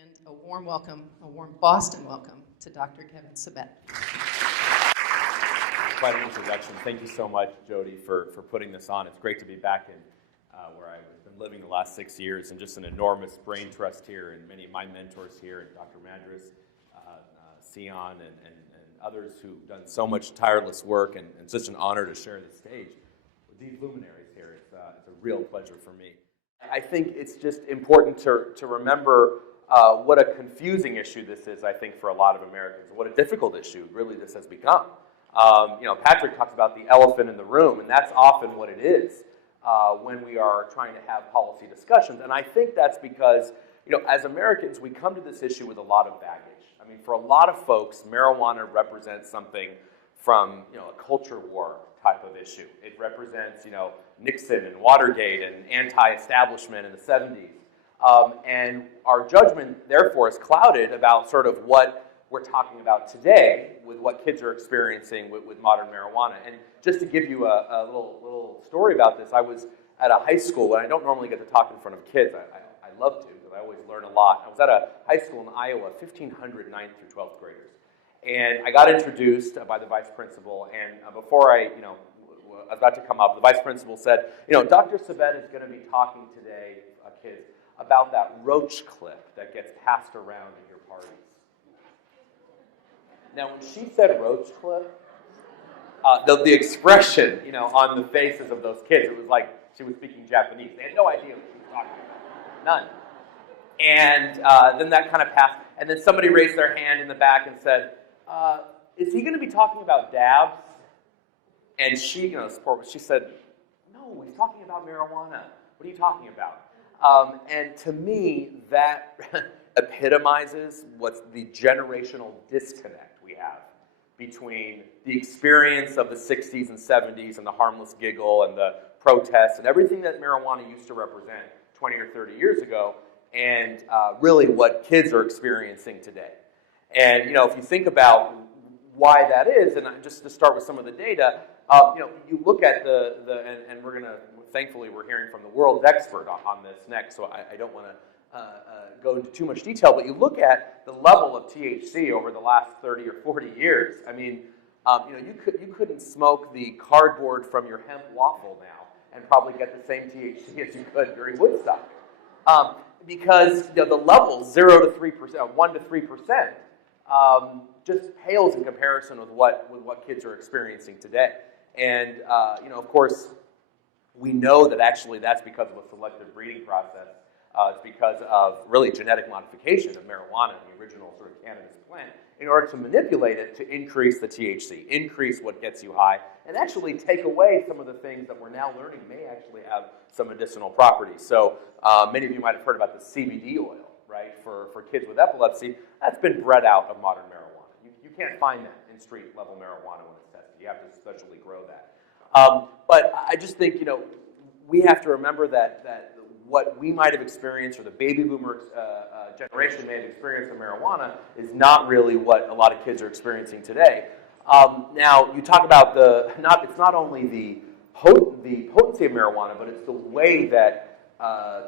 And a warm welcome, a warm Boston welcome to Dr. Kevin Sabet. Quite an introduction. Thank you so much, Jody, for putting this on. It's great to be back in where I've been living the last 6 years, and just an enormous brain trust here, and many of my mentors here, and Dr. Madras, Sion, and others who've done so much tireless work, and such an honor to share the stage with these luminaries here. It's a real pleasure for me. I think it's just important to remember what a confusing issue this is, I think, for a lot of Americans. What a difficult issue, really, this has become. Patrick talks about the elephant in the room, and that's often what it is when we are trying to have policy discussions. And I think that's because, as Americans, we come to this issue with a lot of baggage. I mean, for a lot of folks, marijuana represents something from, a culture war type of issue. It represents, Nixon and Watergate and anti-establishment in the 70s. And our judgment, therefore, is clouded about sort of what we're talking about today with what kids are experiencing with modern marijuana. And just to give you a little story about this, I was at a high school, and I don't normally get to talk in front of kids. I love to, because I always learn a lot. I was at a high school in Iowa, 1,500 9th through 12th graders. And I got introduced by the vice principal, and before I was about to come up, the vice principal said, Dr. Sabet is going to be talking today, kids, about that roach clip that gets passed around at your parties. Now, when she said roach clip, the expression, on the faces of those kids, it was like she was speaking Japanese. They had no idea what she was talking about. None. And then that kind of passed. And then somebody raised their hand in the back and said, is he going to be talking about dabs? And she, she said, no, he's talking about marijuana. What are you talking about? And to me, that epitomizes what's the generational disconnect we have between the experience of the 60s and 70s and the harmless giggle and the protests and everything that marijuana used to represent 20 or 30 years ago, and really what kids are experiencing today. And, if you think about why that is, and just to start with some of the data, you look at and we're going to, thankfully, we're hearing from the world's expert on this next, so I don't want to go into too much detail, but you look at the level of THC over the last 30 or 40 years. I mean, you couldn't smoke the cardboard from your hemp waffle now and probably get the same THC as you could during Woodstock. Because the level, 0 to 3%, 1 to 3%, just pales in comparison with what kids are experiencing today. And, of course, we know that actually that's because of a selective breeding process. It's because of really genetic modification of marijuana, the original sort of cannabis plant, in order to manipulate it to increase the THC, increase what gets you high, and actually take away some of the things that we're now learning may actually have some medicinal properties. So many of you might have heard about the CBD oil, right, for kids with epilepsy. That's been bred out of modern marijuana. You can't find that in street-level marijuana when it's tested. You have to specially grow that. But I just think, we have to remember that what we might have experienced, or the baby boomer generation may have experienced in marijuana, is not really what a lot of kids are experiencing today. Now, you talk about it's not only the potency of marijuana, but it's the way that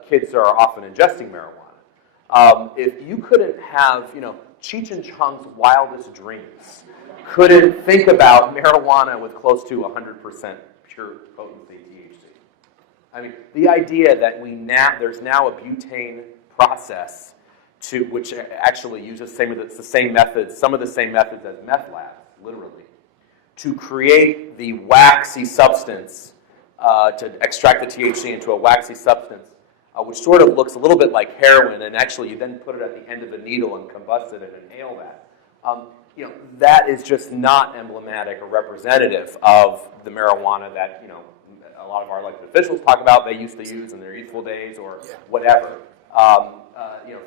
kids are often ingesting marijuana. If you couldn't have, Cheech and Chong's wildest dreams, couldn't think about marijuana with close to 100% pure potency THC. I mean, the idea that there's now a butane process which actually uses the same methods, some of the same methods as meth labs, literally, to create the waxy substance, to extract the THC into a waxy substance, which sort of looks a little bit like heroin, and actually you then put it at the end of a needle and combust it and inhale that. That is just not emblematic or representative of the marijuana that, a lot of our elected officials talk about they used to use in their youthful days or whatever,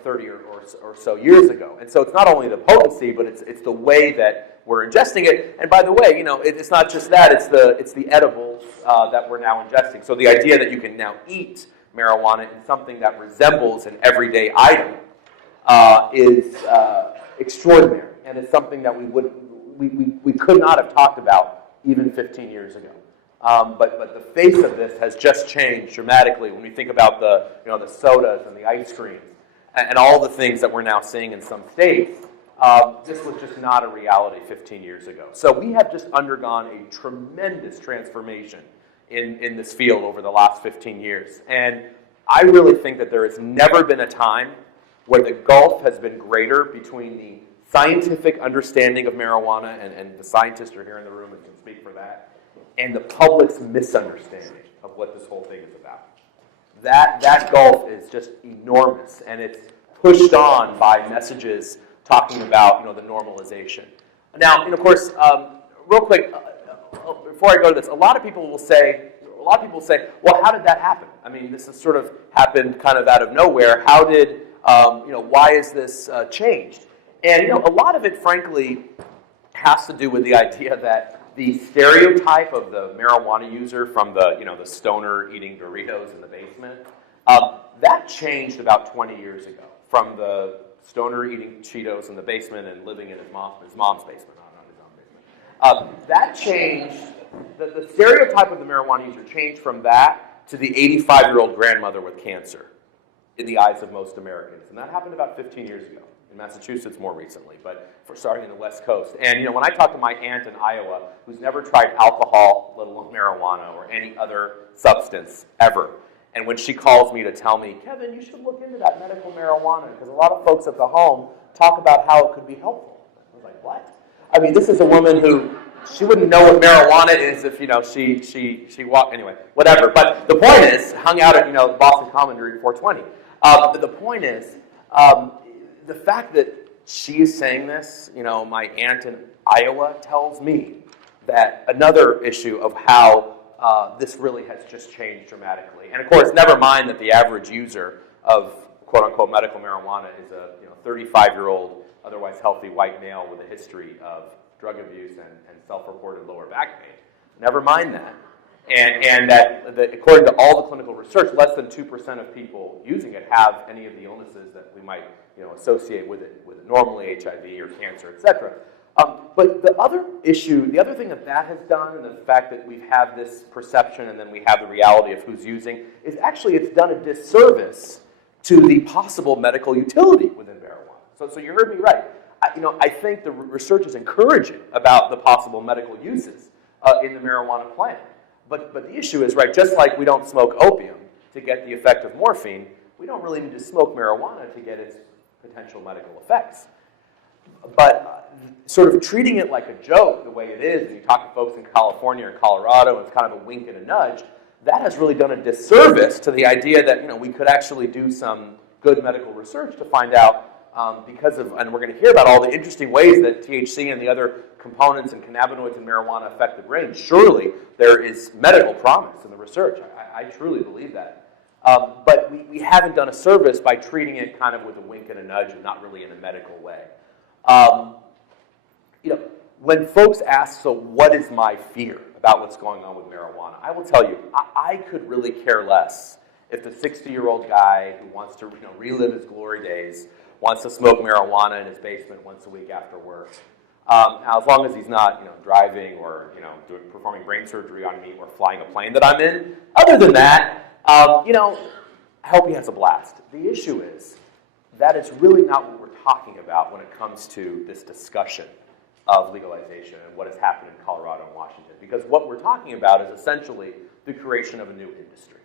30 or so years ago. And so it's not only the potency, but it's the way that we're ingesting it. And by the way, it's not just that, it's the edibles that we're now ingesting. So the idea that you can now eat marijuana in something that resembles an everyday item is extraordinary. And it's something that we could not have talked about even 15 years ago. But the face of this has just changed dramatically when we think about the sodas and the ice creams and all the things that we're now seeing in some states. This was just not a reality 15 years ago. So we have just undergone a tremendous transformation in this field over the last 15 years. And I really think that there has never been a time where the gulf has been greater between the scientific understanding of marijuana, and the scientists are here in the room and can speak for that, and the public's misunderstanding of what this whole thing is about. That gulf is just enormous, and it's pushed on by messages talking about the normalization. Now, of course, real quick, before I go to this, a lot of people will say, well, how did that happen? I mean, this has sort of happened kind of out of nowhere. How did, why is this changed? And, a lot of it, frankly, has to do with the idea that the stereotype of the marijuana user from the stoner eating Doritos in the basement, that changed about 20 years ago, from the stoner eating Cheetos in the basement and living in his mom's basement, not his own basement. That changed, the stereotype of the marijuana user changed from that to the 85-year-old grandmother with cancer in the eyes of most Americans. And that happened about 15 years ago. In Massachusetts more recently, but for starting in the West Coast. And when I talk to my aunt in Iowa, who's never tried alcohol, let alone marijuana, or any other substance ever, and when she calls me to tell me, Kevin, you should look into that medical marijuana, because a lot of folks at the home talk about how it could be helpful. I was like, what? I mean, this is a woman who, she wouldn't know what marijuana is if, she walked, anyway, whatever. But the point is, hung out at, Boston Common during 420. But the point is, the fact that she is saying this, my aunt in Iowa tells me that another issue of how this really has just changed dramatically. And of course, never mind that the average user of quote-unquote medical marijuana is a 35-year-old, otherwise healthy white male with a history of drug abuse and self-reported lower back pain. Never mind that. And that according to all the clinical research, less than 2% of people using it have any of the illnesses that we might associate with it normally, HIV or cancer, etc. But the other issue, the other thing that has done, and the fact that we have this perception and then we have the reality of who's using, is actually it's done a disservice to the possible medical utility within marijuana. So you heard me right. I think the research is encouraging about the possible medical uses in the marijuana plant. But the issue is, right, just like we don't smoke opium to get the effect of morphine, we don't really need to smoke marijuana to get its potential medical effects. But sort of treating it like a joke the way it is, and you talk to folks in California or Colorado, and it's kind of a wink and a nudge, that has really done a disservice to the idea that we could actually do some good medical research to find out and we're going to hear about all the interesting ways that THC and the other components and cannabinoids in marijuana affect the brain. Surely there is medical promise in the research. I truly believe that. But we haven't done a service by treating it kind of with a wink and a nudge and not really in a medical way. When folks ask, so what is my fear about what's going on with marijuana? I will tell you, I could really care less if the 60-year-old guy who wants to relive his glory days wants to smoke marijuana in his basement once a week after work. As long as he's not, driving or, performing brain surgery on me or flying a plane that I'm in. Other than that, I hope he has a blast. The issue is that is really not what we're talking about when it comes to this discussion of legalization and what has happened in Colorado and Washington. Because what we're talking about is essentially the creation of a new industry.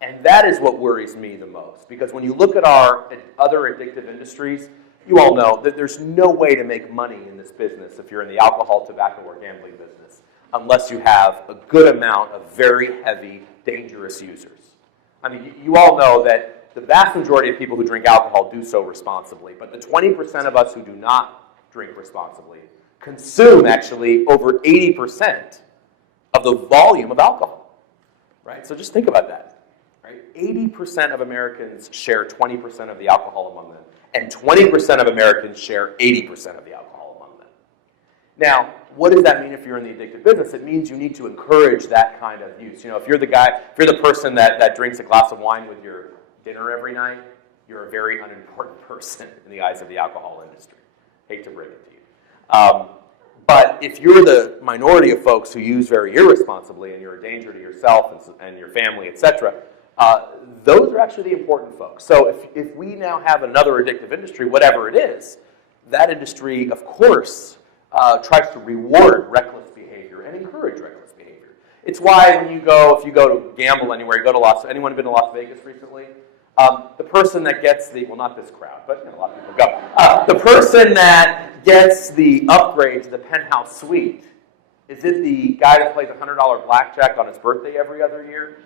And that is what worries me the most. Because when you look at our other addictive industries, you all know that there's no way to make money in this business if you're in the alcohol, tobacco, or gambling business unless you have a good amount of very heavy, dangerous users. I mean, you all know that the vast majority of people who drink alcohol do so responsibly, but the 20% of us who do not drink responsibly consume actually over 80% of the volume of alcohol. right? So just think about that, right? 80% of Americans share 20% of the alcohol among them, and 20% of Americans share 80% of the alcohol among them. Now, what does that mean if you're in the addictive business? It means you need to encourage that kind of use. You know, if you're the person that drinks a glass of wine with your dinner every night, you're a very unimportant person in the eyes of the alcohol industry. Hate to break it to you. But if you're the minority of folks who use very irresponsibly and you're a danger to yourself and your family, etc., those are actually the important folks. So if we now have another addictive industry, whatever it is, that industry, of course, tries to reward reckless behavior and encourage reckless behavior. It's why when if you go to gamble anywhere, anyone been to Las Vegas recently? The person that gets not this crowd, but a lot of people go. The person that gets the upgrade to the penthouse suite, is it the guy that plays $100 blackjack on his birthday every other year?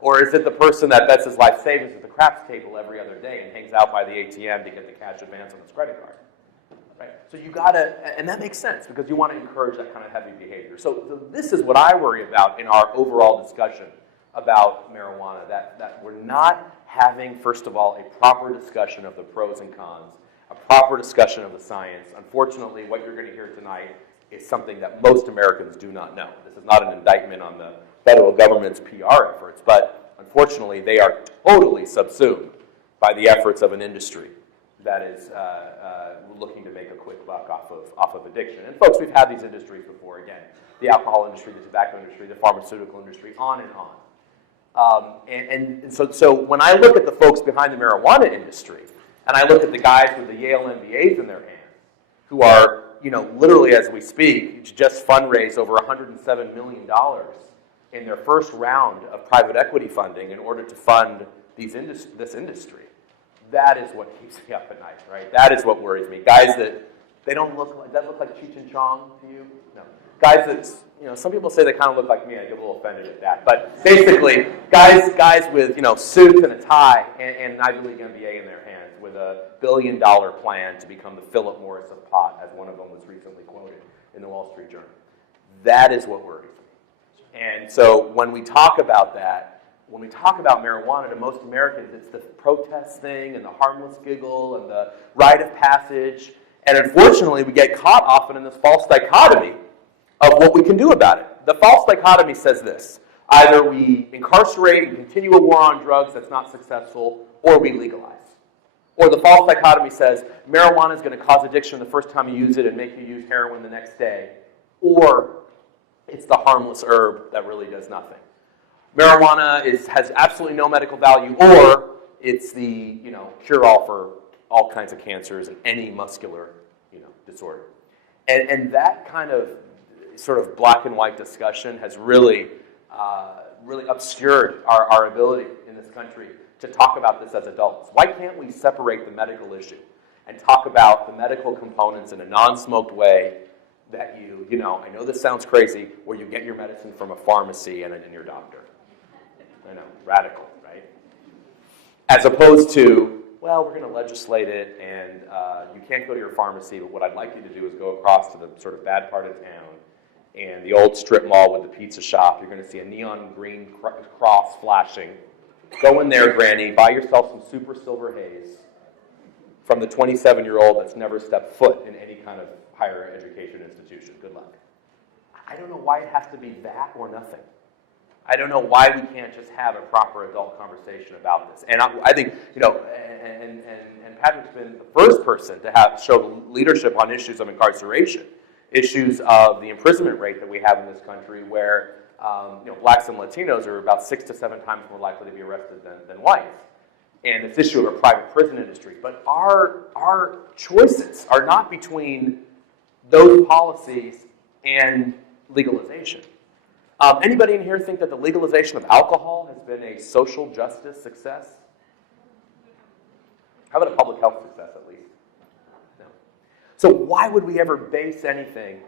Or is it the person that bets his life savings at the craps table every other day and hangs out by the ATM to get the cash advance on his credit card? Right? So you gotta, and that makes sense because you want to encourage that kind of heavy behavior. So this is what I worry about in our overall discussion about marijuana, that we're not having, first of all, a proper discussion of the pros and cons, a proper discussion of the science. Unfortunately, what you're going to hear tonight is something that most Americans do not know. This is not an indictment on the federal government's PR efforts, but unfortunately, they are totally subsumed by the efforts of an industry that is looking to make a quick buck off of addiction. And folks, we've had these industries before, again, the alcohol industry, the tobacco industry, the pharmaceutical industry, on and on. So when I look at the folks behind the marijuana industry, and I look at the guys with the Yale MBAs in their hands, who are, literally as we speak, just fundraised over $107 million in their first round of private equity funding in order to fund this industry. That is what keeps me up at night, right? That is what worries me. Guys that look like Cheech and Chong to you? No. Guys that, some people say they kind of look like me. I get a little offended at that. But basically, guys with, suits and a tie and an Ivy League MBA in their hands with a $1 billion plan to become the Philip Morris of pot, as one of them was recently quoted in the Wall Street Journal. That is what worries me. And so when we talk about that, when we talk about marijuana, to most Americans, it's the protest thing and the harmless giggle and the rite of passage. And unfortunately, we get caught often in this false dichotomy of what we can do about it. The false dichotomy says this: either we incarcerate and continue a war on drugs that's not successful, or we legalize. Or the false dichotomy says marijuana is going to cause addiction the first time you use it and make you use heroin the next day, or it's the harmless herb that really does nothing. Marijuana has absolutely no medical value, or it's the cure-all for all kinds of cancers and any muscular disorder. And that kind of sort of black and white discussion has really obscured our ability in this country to talk about this as adults. Why can't we separate the medical issue and talk about the medical components in a non-smoked way that I know this sounds crazy, where you get your medicine from a pharmacy and your doctor. I know, radical, right? As opposed to, well, we're going to legislate it, and you can't go to your pharmacy, but what I'd like you to do is go across to the sort of bad part of town, and the old strip mall with the pizza shop. You're going to see a neon green cross flashing. Go in there, Granny, buy yourself some super silver haze from the 27-year-old that's never stepped foot in any kind of higher education institution. Good luck. I don't know why it has to be that or nothing. I don't know why we can't just have a proper adult conversation about this. And I think, and Patrick's been the first person to have show leadership on issues of incarceration, issues of the imprisonment rate that we have in this country, where blacks and Latinos are about 6 to 7 times more likely to be arrested than whites. And this issue of a private prison industry. But our choices are not between those policies and legalization. Anybody in here think that the legalization of alcohol has been a social justice success? How about a public health success, at least? No. So why would we ever base anything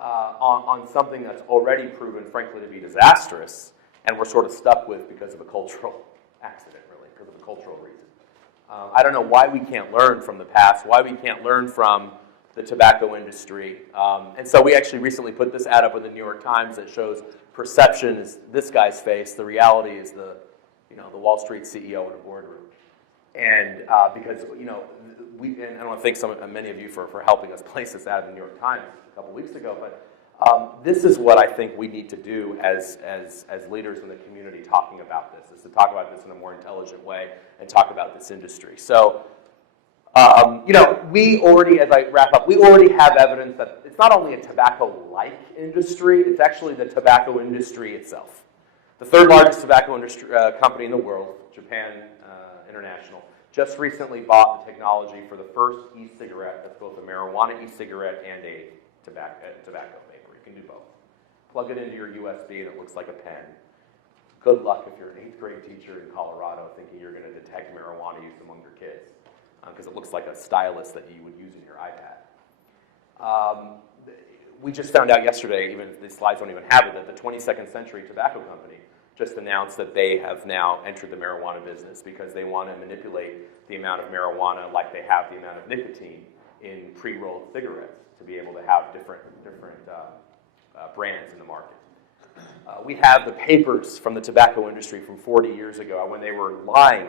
on something that's already proven, frankly, to be disastrous, and we're sort of stuck with because of a cultural accident, really, because of a cultural reason? I don't know why we can't learn from the past, why we can't learn from the tobacco industry. And so we actually recently put this ad up in the New York Times that shows perception is this guy's face. The reality is the Wall Street CEO in a boardroom. And because, and I want to thank many of you for helping us place this out in the New York Times a couple weeks ago, but this is what I think we need to do as leaders in the community talking about this, is to talk about this in a more intelligent way and talk about this industry. So, we already, as I wrap up, we already have evidence that it's not only a tobacco-like industry, it's actually the tobacco industry itself. The third largest tobacco industry company in the world, Japan International, just recently bought the technology for the first e-cigarette that's both a marijuana e-cigarette and a tobacco vapor. You can do both. Plug it into your USB and it looks like a pen. Good luck if you're an 8th grade teacher in Colorado thinking you're going to detect marijuana use among your kids, because it looks like a stylus that you would use in your iPad. We just found out yesterday, even the slides don't even have it, that the 22nd Century Tobacco Company just announced that they have now entered the marijuana business because they want to manipulate the amount of marijuana like they have the amount of nicotine in pre-rolled cigarettes to be able to have different brands in the market. We have the papers from the tobacco industry from 40 years ago when they were lying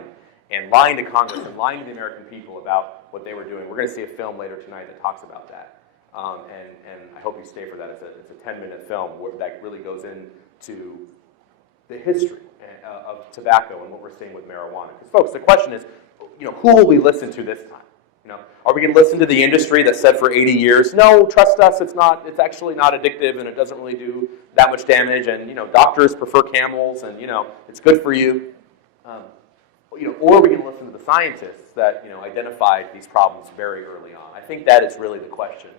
to Congress and lying to the American people about what they were doing. We're going to see a film later tonight that talks about that. And I hope you stay for that. It's a 10-minute film that really goes into the history of tobacco and what we're seeing with marijuana. Because, folks, the question is, who will we listen to this time? Are we going to listen to the industry that said for 80 years, no, trust us, it's actually not addictive and it doesn't really do that much damage, and doctors prefer Camels and it's good for you. Or are we going to listen to the scientists that identified these problems very early on? I think that is really the question.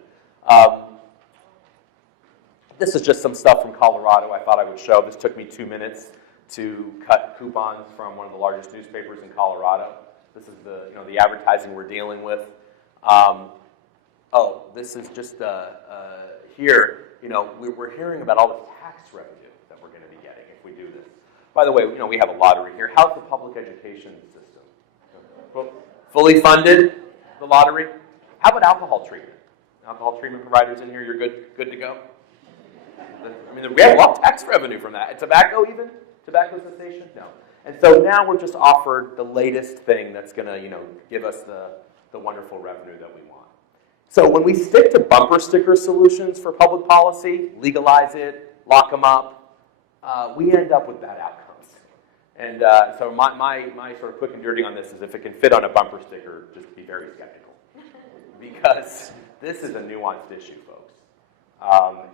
This is just some stuff from Colorado I thought I would show. This took me 2 minutes to cut coupons from one of the largest newspapers in Colorado. This is the advertising we're dealing with. This is just here. We're hearing about all the tax revenue that we're going to be getting if we do this. By the way, we have a lottery here. How's the public education system? Fully funded, the lottery? How about alcohol treatment? Alcohol treatment providers in here, you're good to go? We have a lot of tax revenue from that. Tobacco even? Tobacco cessation? No. And so now we're just offered the latest thing that's going to, give us the wonderful revenue that we want. So when we stick to bumper sticker solutions for public policy, legalize it, lock them up, we end up with bad outcomes. And so my sort of quick and dirty on this is if it can fit on a bumper sticker, just be very skeptical. Because this is a nuanced issue, folks.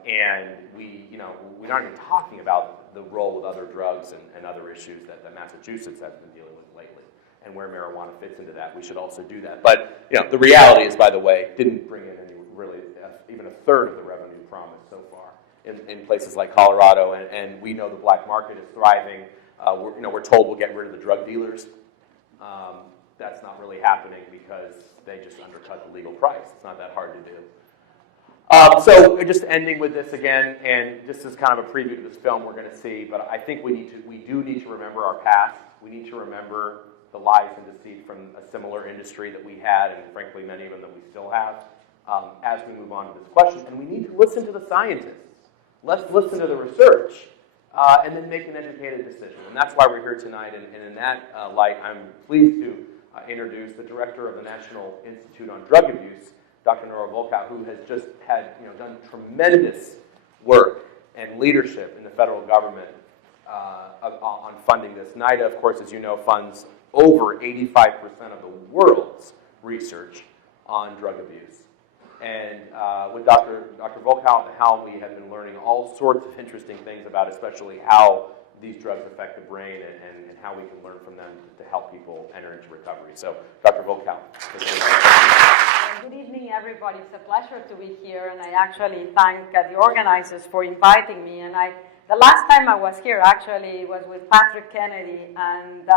And we're not even talking about the role with other drugs and other issues that Massachusetts has been dealing with lately, and where marijuana fits into that. We should also do that. But the reality is, by the way, didn't bring in even a third of the revenue promised so far in places like Colorado. And we know the black market is thriving. We're told we'll get rid of the drug dealers. That's not really happening because they just undercut the legal price. It's not that hard to do. So just ending with this again, and this is kind of a preview to this film we're going to see, but I think we do need to remember our past. We need to remember the lies and deceit from a similar industry that we had, and frankly many of them that we still have, as we move on to this question. And we need to listen to the scientists. Let's listen to the research, and then make an educated decision. And that's why we're here tonight, and in that light, I'm pleased to introduce the director of the National Institute on Drug Abuse, Dr. Nora Volkow, who has just done tremendous work and leadership in the federal government on funding this. NIDA, of course, as you know, funds over 85% of the world's research on drug abuse. And with Dr. Volkow and Hal, we have been learning all sorts of interesting things about especially how these drugs affect the brain and how we can learn from them to help people enter into recovery. So, Dr. Volkow. Good evening, everybody. It's a pleasure to be here, and I actually thank the organizers for inviting me. And the last time I was here actually was with Patrick Kennedy, and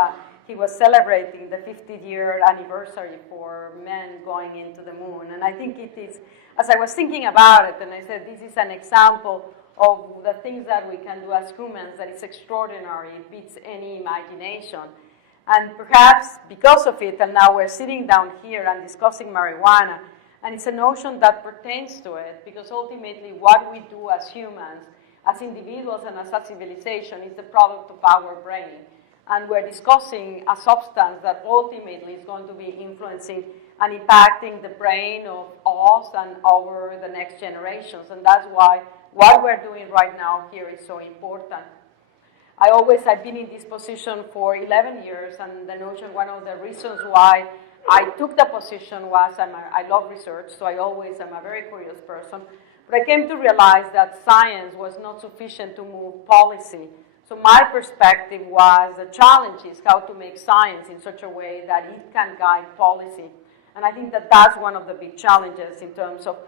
he was celebrating the 50th-year anniversary for men going into the moon. And I think it is, as I was thinking about it, and I said, this is an example of the things that we can do as humans that is extraordinary. It beats any imagination. And perhaps because of it, and now we're sitting down here and discussing marijuana, and it's a notion that pertains to it, because ultimately what we do as humans as individuals and as a civilization is the product of our brain. And we're discussing a substance that ultimately is going to be influencing and impacting the brain of us and over the next generations. And that's why what we're doing right now here is so important. I've been in this position for 11 years, and the notion, one of the reasons why I took the position was I love research, so I always am a very curious person. But I came to realize that science was not sufficient to move policy. So my perspective was the challenge is how to make science in such a way that it can guide policy. And I think that that's one of the big challenges in terms of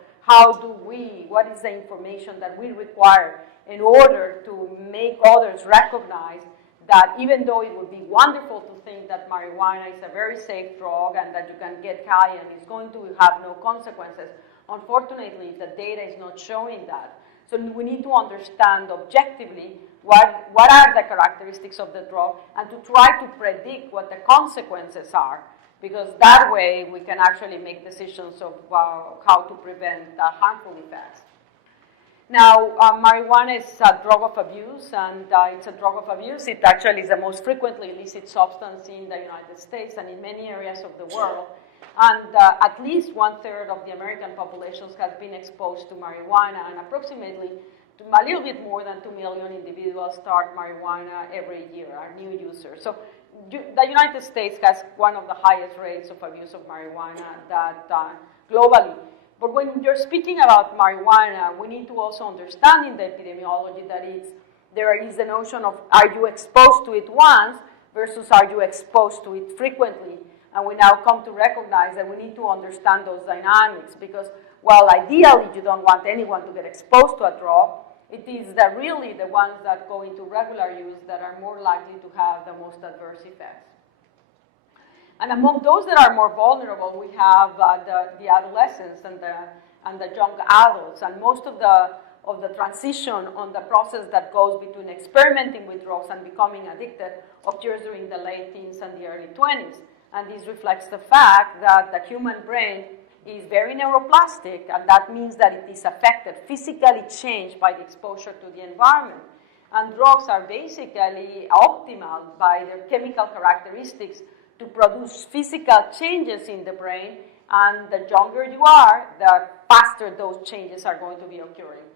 what is the information that we require in order to make others recognize that even though it would be wonderful to think that marijuana is a very safe drug and that you can get high and it's going to have no consequences, unfortunately, the data is not showing that. So we need to understand objectively what are the characteristics of the drug and to try to predict what the consequences are, because that way we can actually make decisions of how to prevent harmful effects. Now, marijuana is a drug of abuse, and it's a drug of abuse. It actually is the most frequently illicit substance in the United States and in many areas of the world. And at least 1/3 of the American population has been exposed to marijuana, and approximately a little bit more than 2 million individuals start marijuana every year, are new users. So the United States has one of the highest rates of abuse of marijuana globally. But when you're speaking about marijuana, we need to also understand in the epidemiology that there is the notion of are you exposed to it once versus are you exposed to it frequently. And we now come to recognize that we need to understand those dynamics because while ideally you don't want anyone to get exposed to a drug, it is really the ones that go into regular use that are more likely to have the most adverse effects. And among those that are more vulnerable, we have the adolescents and the young adults. And most of the transition on the process that goes between experimenting with drugs and becoming addicted occurs during the late teens and the early 20s. And this reflects the fact that the human brain is very neuroplastic, and that means that it is affected, physically changed by the exposure to the environment. And drugs are basically optimal by their chemical characteristics to produce physical changes in the brain, and the younger you are, the faster those changes are going to be occurring,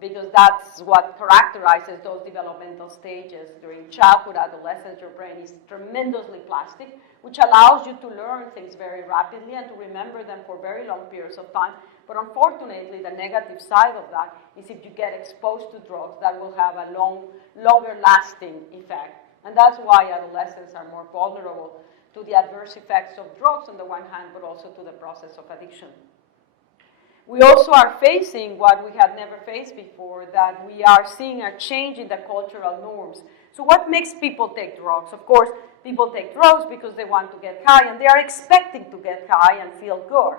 because that's what characterizes those developmental stages. During childhood, adolescence, your brain is tremendously plastic, which allows you to learn things very rapidly and to remember them for very long periods of time. But unfortunately, the negative side of that is if you get exposed to drugs, that will have a longer lasting effect. And that's why adolescents are more vulnerable to the adverse effects of drugs on the one hand, but also to the process of addiction. We also are facing what we had never faced before, that we are seeing a change in the cultural norms. So what makes people take drugs? Of course, people take drugs because they want to get high, and they are expecting to get high and feel good.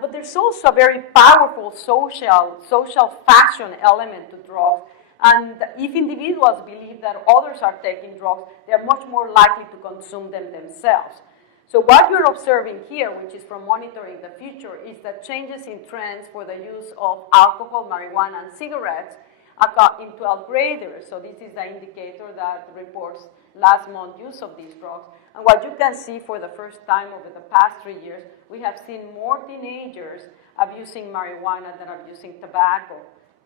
But there's also a very powerful social fashion element to drugs. And if individuals believe that others are taking drugs, they're much more likely to consume them themselves. So what you're observing here, which is from monitoring the future, is that changes in trends for the use of alcohol, marijuana, and cigarettes in 12th graders. So this is the indicator that reports last month's use of these drugs. And what you can see for the first time over the past 3 years, we have seen more teenagers abusing marijuana than abusing tobacco.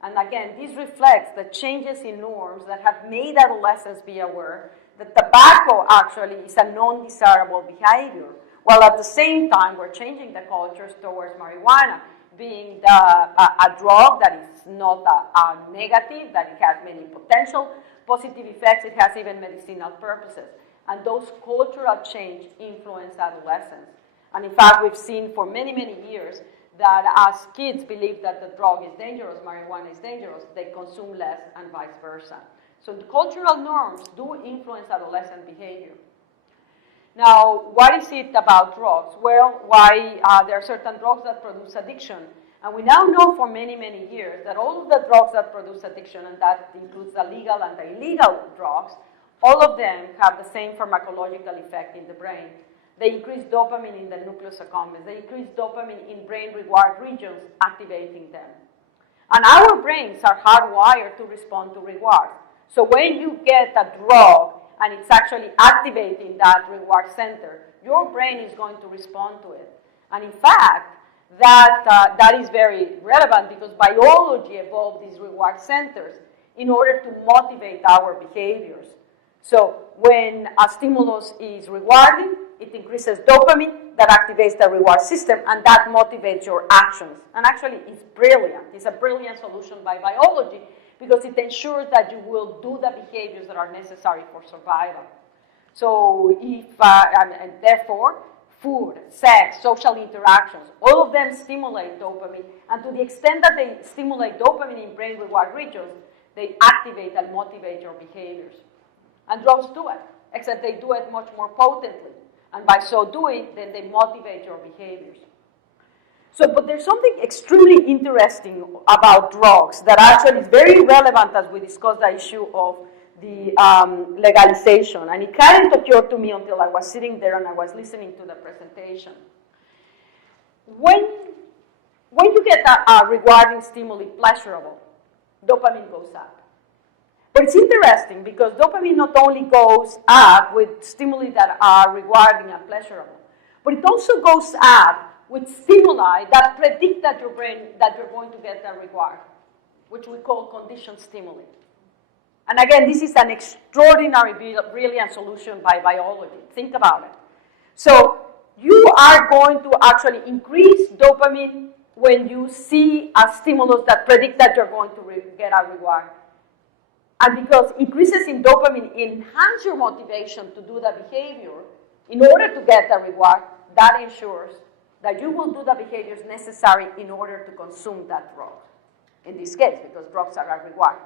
And again, this reflects the changes in norms that have made adolescents be aware that tobacco actually is a non-desirable behavior, while at the same time we're changing the cultures towards marijuana being a drug that is not a negative, that it has many potential positive effects, it has even medicinal purposes. And those cultural change influence adolescents. And in fact, we've seen for many, many years that as kids believe that the drug is dangerous, marijuana is dangerous, they consume less and vice versa. So the cultural norms do influence adolescent behavior. Now, what is it about drugs? Well, there are certain drugs that produce addiction. And we now know for many, many years that all of the drugs that produce addiction, and that includes the legal and the illegal drugs, all of them have the same pharmacological effect in the brain. They increase dopamine in the nucleus accumbens. They increase dopamine in brain reward regions, activating them. And our brains are hardwired to respond to rewards. So when you get a drug and it's actually activating that reward center, your brain is going to respond to it. And in fact, that is very relevant because biology evolved these reward centers in order to motivate our behaviors. So when a stimulus is rewarding, it increases dopamine, that activates the reward system, and that motivates your actions. And actually, it's brilliant. It's a brilliant solution by biology because it ensures that you will do the behaviors that are necessary for survival. So and therefore, food, sex, social interactions, all of them stimulate dopamine. And to the extent that they stimulate dopamine in brain reward regions, they activate and motivate your behaviors. And drugs do it, except they do it much more potently. And by so doing, then they motivate your behaviors. So, but there's something extremely interesting about drugs that actually is very relevant as we discuss the issue of the legalization. And it hadn't occurred to me until I was sitting there and I was listening to the presentation. When you get a rewarding stimuli pleasurable, dopamine goes up. But it's interesting because dopamine not only goes up with stimuli that are rewarding and pleasurable, but it also goes up with stimuli that predict that your brain, that you're going to get a reward, which we call conditioned stimuli. And again, this is an extraordinary, brilliant solution by biology. Think about it. So you are going to actually increase dopamine when you see a stimulus that predicts that you're going to get a reward. And because increases in dopamine enhance your motivation to do the behavior in order to get the reward, that ensures that you will do the behaviors necessary in order to consume that drug. In this case, because drugs are a reward.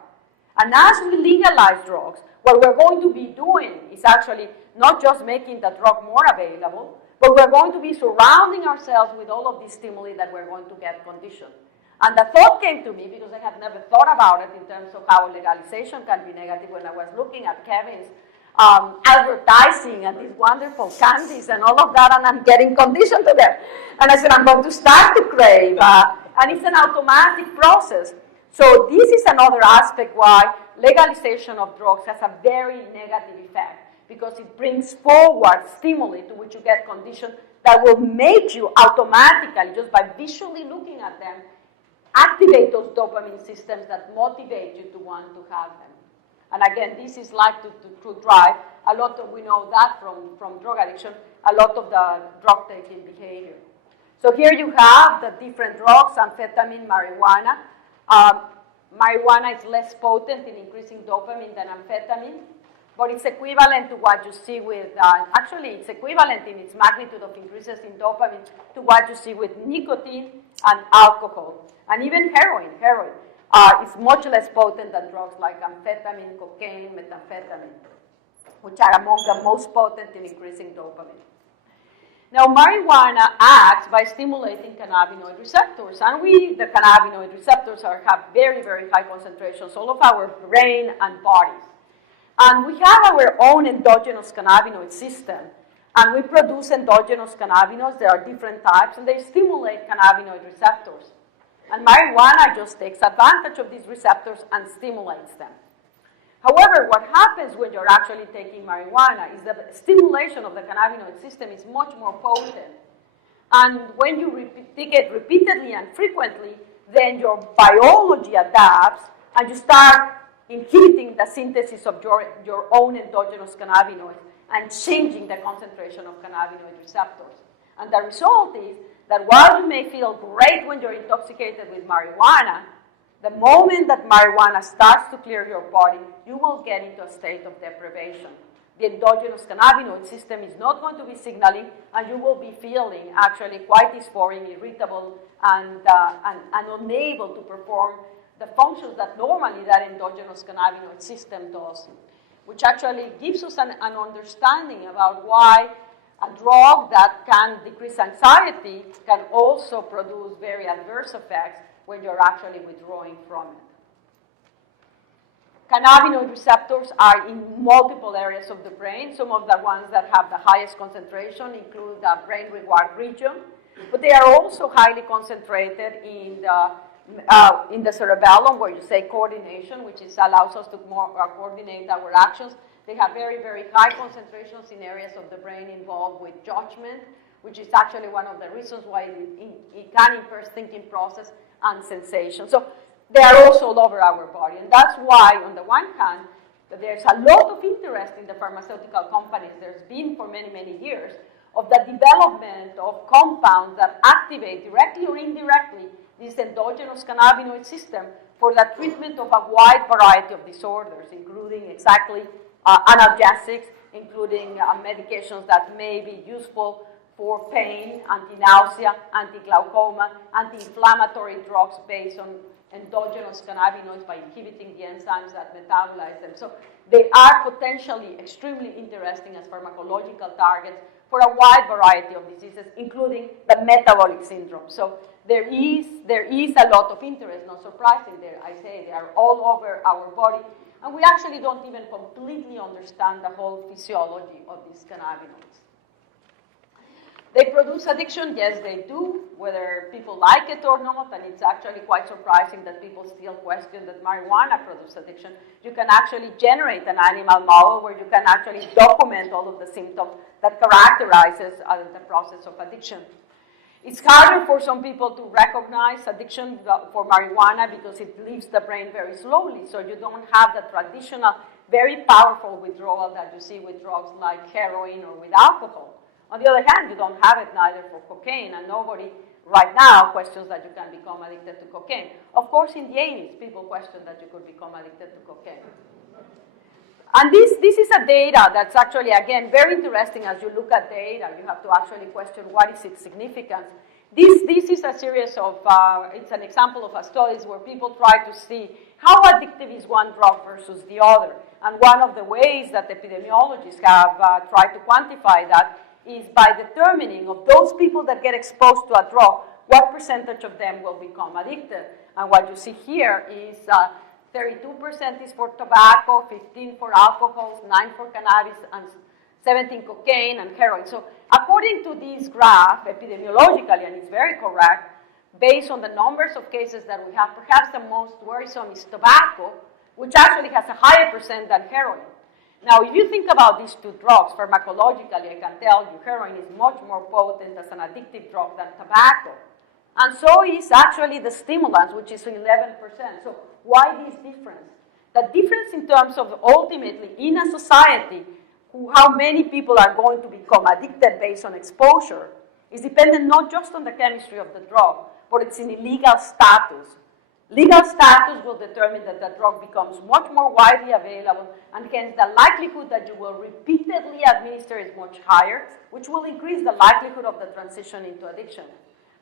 And as we legalize drugs, what we're going to be doing is actually not just making the drug more available, but we're going to be surrounding ourselves with all of these stimuli that we're going to get conditioned. And the thought came to me, because I had never thought about it in terms of how legalization can be negative, when I was looking at Kevin's advertising and these wonderful candies and all of that, and I'm getting conditioned to them. And I said, I'm going to start to crave. And it's an automatic process. So this is another aspect why legalization of drugs has a very negative effect, because it brings forward stimuli to which you get conditioned that will make you automatically, just by visually looking at them, activate those dopamine systems that motivate you to want to have them. And again, this is like to drive a lot of, we know that from drug addiction, a lot of the drug-taking behavior. So here you have the different drugs, amphetamine, marijuana. Marijuana is less potent in increasing dopamine than amphetamine, but it's equivalent to what you see with, actually it's equivalent in its magnitude of increases in dopamine to what you see with nicotine and alcohol. And even heroin is much less potent than drugs like amphetamine, cocaine, methamphetamine, which are among the most potent in increasing dopamine. Now, marijuana acts by stimulating cannabinoid receptors, and the cannabinoid receptors have very, very high concentrations all of our brain and bodies. And we have our own endogenous cannabinoid system, and we produce endogenous cannabinoids. There are different types, and they stimulate cannabinoid receptors. And marijuana just takes advantage of these receptors and stimulates them. However, what happens when you're actually taking marijuana is that the stimulation of the cannabinoid system is much more potent. And when you take it repeatedly and frequently, then your biology adapts and you start inhibiting the synthesis of your own endogenous cannabinoids and changing the concentration of cannabinoid receptors. And the result is that while you may feel great when you're intoxicated with marijuana, the moment that marijuana starts to clear your body, you will get into a state of deprivation. The endogenous cannabinoid system is not going to be signaling, and you will be feeling actually quite dysphoric, irritable, and unable to perform the functions that normally that endogenous cannabinoid system does, which actually gives us an understanding about why a drug that can decrease anxiety can also produce very adverse effects when you're actually withdrawing from it. Cannabinoid receptors are in multiple areas of the brain. Some of the ones that have the highest concentration include the brain reward region, but they are also highly concentrated in the in the cerebellum, where you say coordination, which allows us to more coordinate our actions. They have very, very high concentrations in areas of the brain involved with judgment, which is actually one of the reasons why it can impair thinking process and sensation. So they are also all over our body. And that's why, on the one hand, there's a lot of interest in the pharmaceutical companies. There's been for many, many years of the development of compounds that activate directly or indirectly this endogenous cannabinoid system for the treatment of a wide variety of disorders, including exactly analgesics, including medications that may be useful for pain, anti-nausea, anti-glaucoma, anti-inflammatory drugs based on endogenous cannabinoids by inhibiting the enzymes that metabolize them. So they are potentially extremely interesting as pharmacological targets for a wide variety of diseases, including the metabolic syndrome. So there is a lot of interest, not surprising. I say they are all over our body, and we actually don't even completely understand the whole physiology of these cannabinoids. They produce addiction, yes they do, whether people like it or not, and it's actually quite surprising that people still question that marijuana produces addiction. You can actually generate an animal model where you can actually document all of the symptoms that characterizes the process of addiction. It's harder for some people to recognize addiction for marijuana because it leaves the brain very slowly, so you don't have the traditional, very powerful withdrawal that you see with drugs like heroin or with alcohol. On the other hand, you don't have it neither for cocaine, and nobody right now questions that you can become addicted to cocaine. Of course, in the 80s, people questioned that you could become addicted to cocaine. And this is a data that's actually, again, very interesting. As you look at data, you have to actually question what is its significance. This is a series of, it's an example of a studies where people try to see how addictive is one drug versus the other. And one of the ways that epidemiologists have tried to quantify that is by determining of those people that get exposed to a drug, what percentage of them will become addicted. And what you see here is 32% is for tobacco, 15% for alcohol, 9% for cannabis, and 17% cocaine and heroin. So according to this graph, epidemiologically, and it's very correct, based on the numbers of cases that we have, perhaps the most worrisome is tobacco, which actually has a higher percent than heroin. Now, if you think about these two drugs, pharmacologically, I can tell you heroin is much more potent as an addictive drug than tobacco. And so is actually the stimulants, which is 11%. So why this difference? The difference in terms of ultimately in a society, how many people are going to become addicted based on exposure is dependent not just on the chemistry of the drug, but it's in legal status. Legal status will determine that the drug becomes much more widely available, and hence the likelihood that you will repeatedly administer is much higher, which will increase the likelihood of the transition into addiction.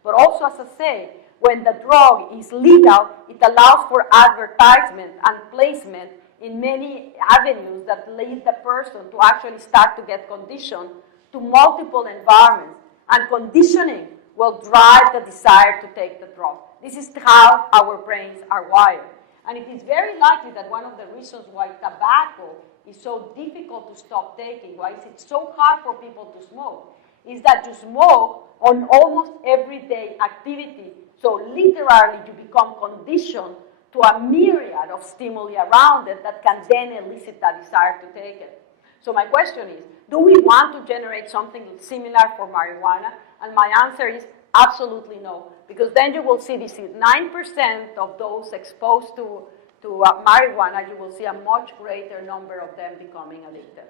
But also, as I say, when the drug is legal, it allows for advertisement and placement in many avenues that lead the person to actually start to get conditioned to multiple environments. And conditioning will drive the desire to take the drug. This is how our brains are wired. And it is very likely that one of the reasons why tobacco is so difficult to stop taking, why it's so hard for people to smoke, is that you smoke on almost everyday activity. So literally you become conditioned to a myriad of stimuli around it that can then elicit that desire to take it. So my question is, do we want to generate something similar for marijuana? And my answer is absolutely no, because then you will see this 9% of those exposed to marijuana, you will see a much greater number of them becoming addicted.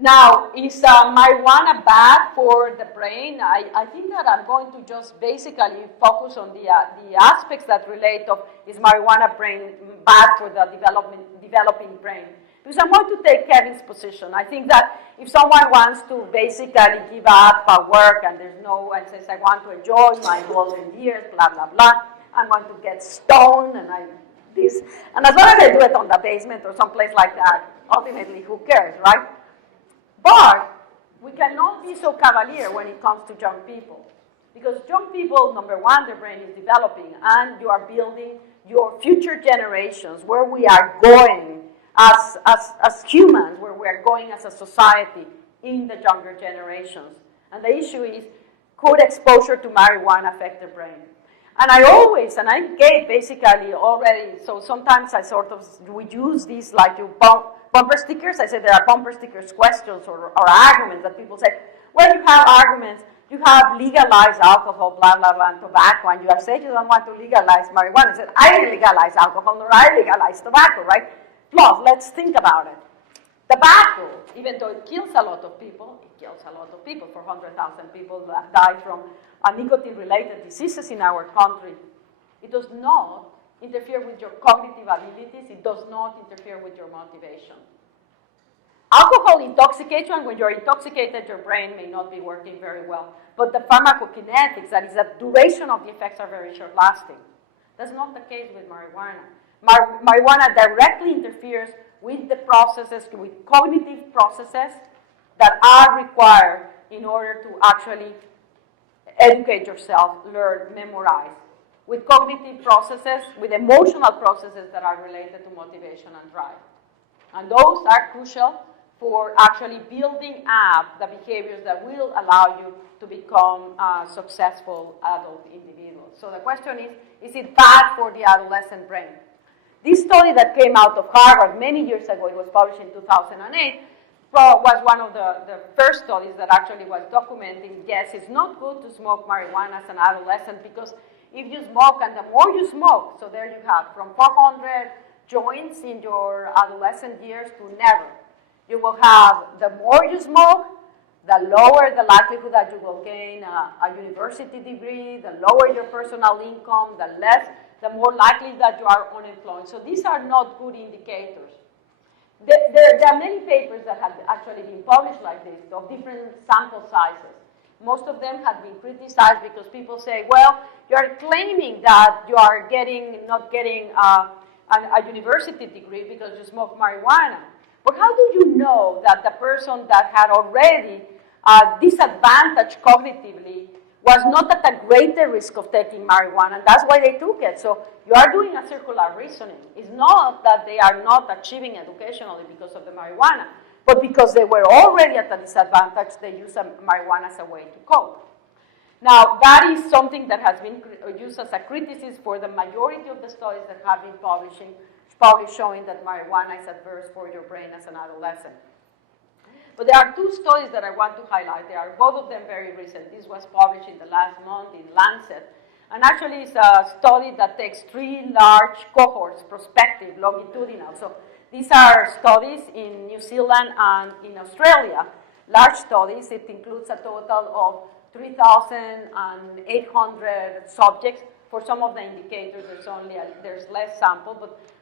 Now, is marijuana bad for the brain? I think that I'm going to just basically focus on the aspects that relate of is marijuana bad for the developing brain. Because I'm going to take Kevin's position. I think that if someone wants to basically give up work and and says, I want to enjoy my golden years, blah, blah, blah, I'm going to get stoned and as long as I do it on the basement or someplace like that, ultimately, who cares, right? But we cannot be so cavalier when it comes to young people. Because young people, number one, their brain is developing, and you are building your future generations, where we are going as humans, where we are going as a society in the younger generations. And the issue is, could exposure to marijuana affect the brain? And I gave basically already, so sometimes we use these like bumper stickers. I say there are bumper stickers questions or arguments that people say, well, you have arguments, you have legalized alcohol, blah, blah, blah, and tobacco, and you have said you don't want to legalize marijuana. I said, I didn't legalize alcohol, nor I legalized tobacco, right? Plus, let's think about it. Tobacco, even though it kills a lot of people, it kills a lot of people. 400,000 people that die from nicotine-related diseases in our country. It does not interfere with your cognitive abilities. It does not interfere with your motivation. Alcohol intoxicates you, and when you're intoxicated, your brain may not be working very well. But the pharmacokinetics, that is, the duration of the effects, are very short-lasting. That's not the case with marijuana. Marijuana directly interferes with the processes, with cognitive processes that are required in order to actually educate yourself, learn, memorize. With cognitive processes, with emotional processes that are related to motivation and drive. And those are crucial for actually building up the behaviors that will allow you to become successful adult individuals. So the question is it bad for the adolescent brain? This study that came out of Harvard many years ago, it was published in 2008, was one of the first studies that actually was documenting, yes, it's not good to smoke marijuana as an adolescent because if you smoke, and the more you smoke, so there you have from 400 joints in your adolescent years to never. You will have, the more you smoke, the lower the likelihood that you will gain a university degree, the lower your personal income, the more likely that you are unemployed. So these are not good indicators. There are many papers that have actually been published like this, of different sample sizes. Most of them have been criticized because people say, well, you're claiming that you are not getting a university degree because you smoke marijuana. But how do you know that the person that had already disadvantaged cognitively was not at a greater risk of taking marijuana, and that's why they took it? So you are doing a circular reasoning. It's not that they are not achieving educationally because of the marijuana, but because they were already at a disadvantage, they use marijuana as a way to cope. Now, that is something that has been used as a criticism for the majority of the studies that have been published showing that marijuana is adverse for your brain as an adolescent. But there are two studies that I want to highlight. They are both of them very recent. This was published in the last month in Lancet. And actually, it's a study that takes 3 large cohorts, prospective, longitudinal. So these are studies in New Zealand and in Australia. Large studies. It includes a total of 3,800 subjects. For some of the indicators, there's less sample,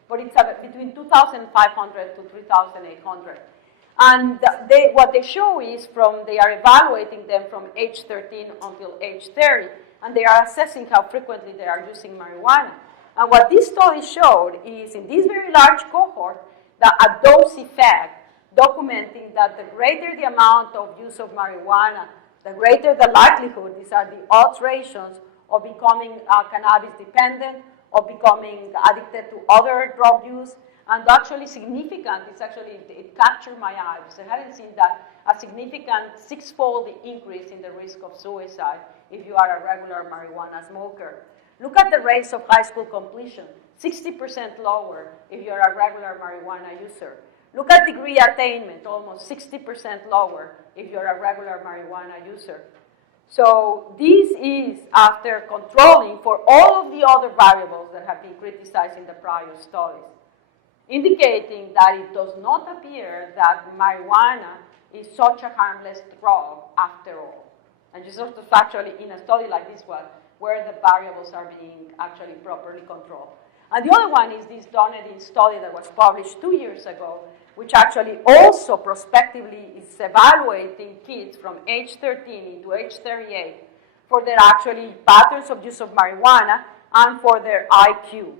but it's between 2,500 to 3,800. And what they show is they are evaluating them from age 13 until age 30, and they are assessing how frequently they are using marijuana. And what this study showed is in this very large cohort, a dose effect, documenting that the greater the amount of use of marijuana, the greater the likelihood, these are the odds ratios, of becoming cannabis dependent, of becoming addicted to other drug use. And actually significant, it captured my eye because I hadn't seen that, a significant 6-fold increase in the risk of suicide if you are a regular marijuana smoker. Look at the rates of high school completion, 60% lower if you're a regular marijuana user. Look at degree attainment, almost 60% lower if you're a regular marijuana user. So this is after controlling for all of the other variables that have been criticized in the prior studies, indicating that it does not appear that marijuana is such a harmless drug after all. And just actually in a study like this one, where the variables are being actually properly controlled. And the other one is this Dunedin study that was published 2 years ago, which actually also prospectively is evaluating kids from age 13 into age 38 for their actually patterns of use of marijuana and for their IQ.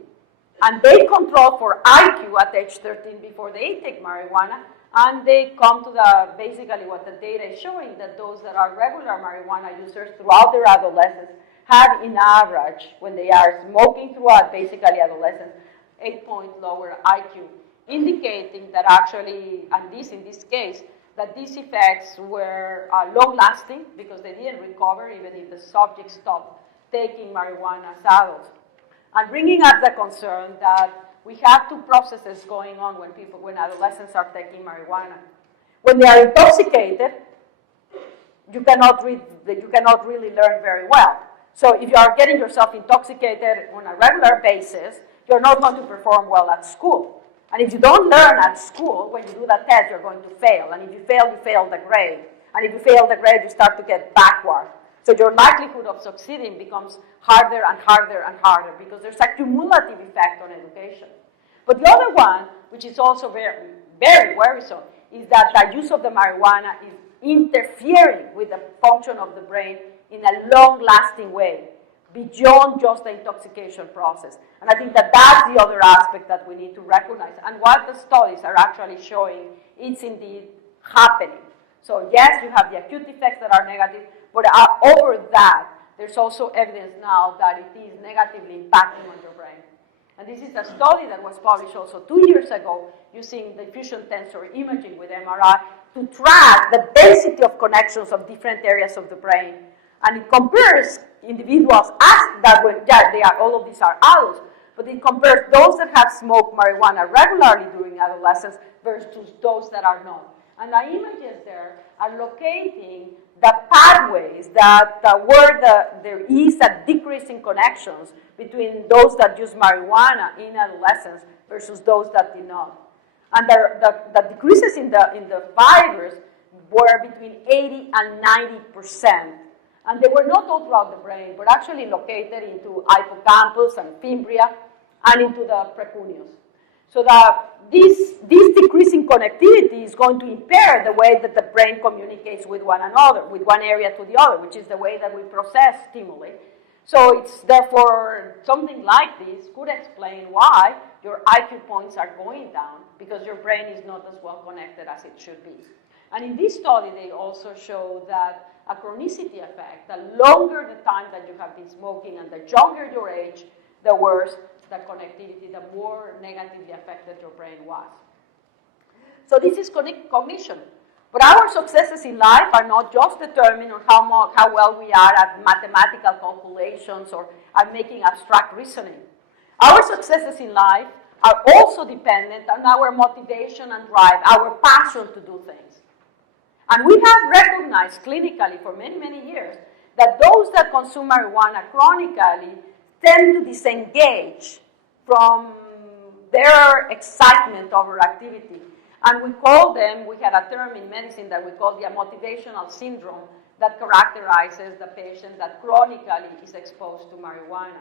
And they control for IQ at age 13 before they take marijuana, and they come to basically what the data is showing, that those that are regular marijuana users throughout their adolescence have, in average, when they are smoking throughout basically adolescence, 8-point lower IQ, indicating that actually, and in this case, that these effects were long-lasting because they didn't recover even if the subject stopped taking marijuana as adults, and bringing up the concern that we have two processes going on when adolescents are taking marijuana. When they are intoxicated, you cannot really learn very well. So if you are getting yourself intoxicated on a regular basis, you're not going to perform well at school. And if you don't learn at school, when you do the test, you're going to fail. And if you fail the grade. And if you fail the grade, you start to get backward. So your likelihood of succeeding becomes harder and harder and harder because there's a cumulative effect on education. But the other one, which is also very, very worrisome, is that the use of the marijuana is interfering with the function of the brain in a long-lasting way, beyond just the intoxication process. And I think that that's the other aspect that we need to recognize. And what the studies are actually showing, it's indeed happening. So yes, you have the acute effects that are negative, but over that, there's also evidence now that it is negatively impacting on your brain. And this is a study that was published also 2 years ago using diffusion tensor imaging with MRI to track the density of connections of different areas of the brain. And it compares individuals all of these are adults, but it compares those that have smoked marijuana regularly during adolescence versus those that are not. And the images there are locating the pathways where there is a decrease in connections between those that use marijuana in adolescence versus those that did not. And the decreases in the fibers were between 80 and 90%. And they were not all throughout the brain, but actually located into hippocampus and fimbria and into the precuneus. So this decreasing connectivity is going to impair the way that the brain communicates with one another, with one area to the other, which is the way that we process stimuli. So it's therefore something like this could explain why your IQ points are going down because your brain is not as well connected as it should be. And in this study, they also show that a chronicity effect, the longer the time that you have been smoking and the younger your age, the worse the connectivity, the more negatively affected your brain was. So this is cognition. But our successes in life are not just determined on how well we are at mathematical calculations or at making abstract reasoning. Our successes in life are also dependent on our motivation and drive, our passion to do things. And we have recognized clinically for many, many years that those that consume marijuana chronically tend to disengage from their excitement over activity. And we had a term in medicine that we call the motivational syndrome that characterizes the patient that chronically is exposed to marijuana.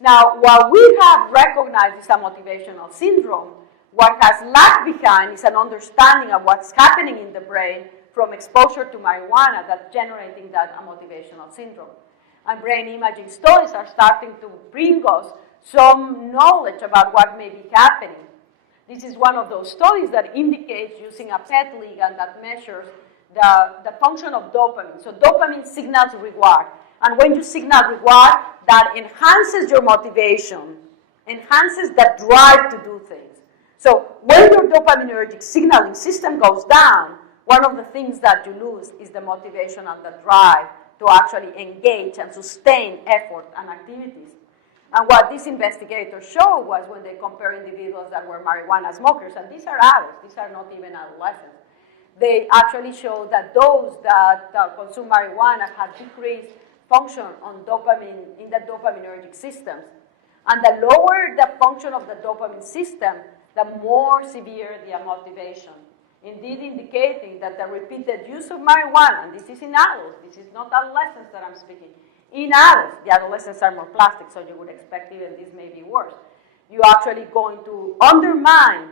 Now, while we have recognized this motivational syndrome, what has lagged behind is an understanding of what's happening in the brain from exposure to marijuana that's generating that motivational syndrome. And brain imaging studies are starting to bring us some knowledge about what may be happening. This is one of those studies that indicates using a PET ligand that measures the function of dopamine. So dopamine signals reward. And when you signal reward, that enhances your motivation, enhances the drive to do things. So when your dopaminergic signaling system goes down, one of the things that you lose is the motivation and the drive to actually engage and sustain effort and activities. And what these investigators showed was when they compare individuals that were marijuana smokers, and these are adults, these are not even adolescents, they actually showed that those that consume marijuana had decreased function on dopamine in the dopaminergic systems. And the lower the function of the dopamine system, the more severe the motivation. Indeed indicating that the repeated use of marijuana, and this is in adults, this is not adolescents that I'm speaking, in adults, the adolescents are more plastic, so you would expect even this may be worse. You're actually going to undermine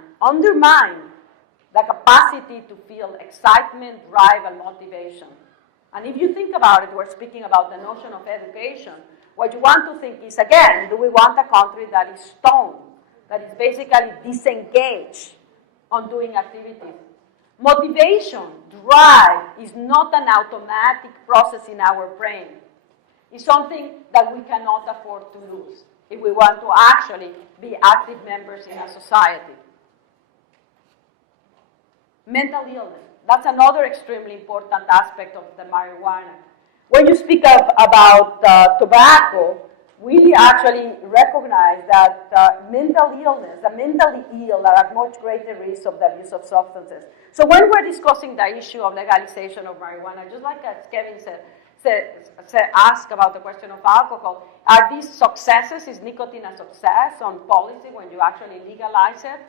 the capacity to feel excitement, drive, and motivation. And if you think about it, we're speaking about the notion of education. What you want to think is, again, do we want a country that is stoned, that is basically disengaged on doing activities? Motivation, drive, is not an automatic process in our brain. It's something that we cannot afford to lose if we want to actually be active members in a society. Mental illness. That's another extremely important aspect of the marijuana. When you speak about tobacco, we actually recognize that mental illness, the mentally ill are at much greater risk of the abuse of substances. So when we're discussing the issue of legalization of marijuana, just like as Kevin asked about the question of alcohol, are these successes? Is nicotine a success on policy when you actually legalize it?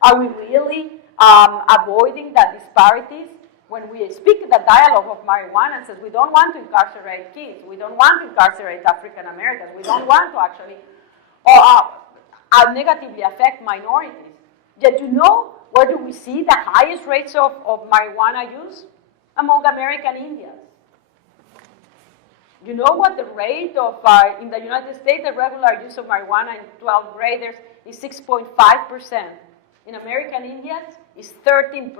Are we really avoiding the disparities? When we speak the dialogue of marijuana and says we don't want to incarcerate kids, we don't want to incarcerate African Americans, we don't want to actually negatively affect minorities. Yet you know, where do we see the highest rates of marijuana use? Among American Indians. You know what the rate of, in the United States, the regular use of marijuana in 12th graders is 6.5%. In American Indians, it's 13%.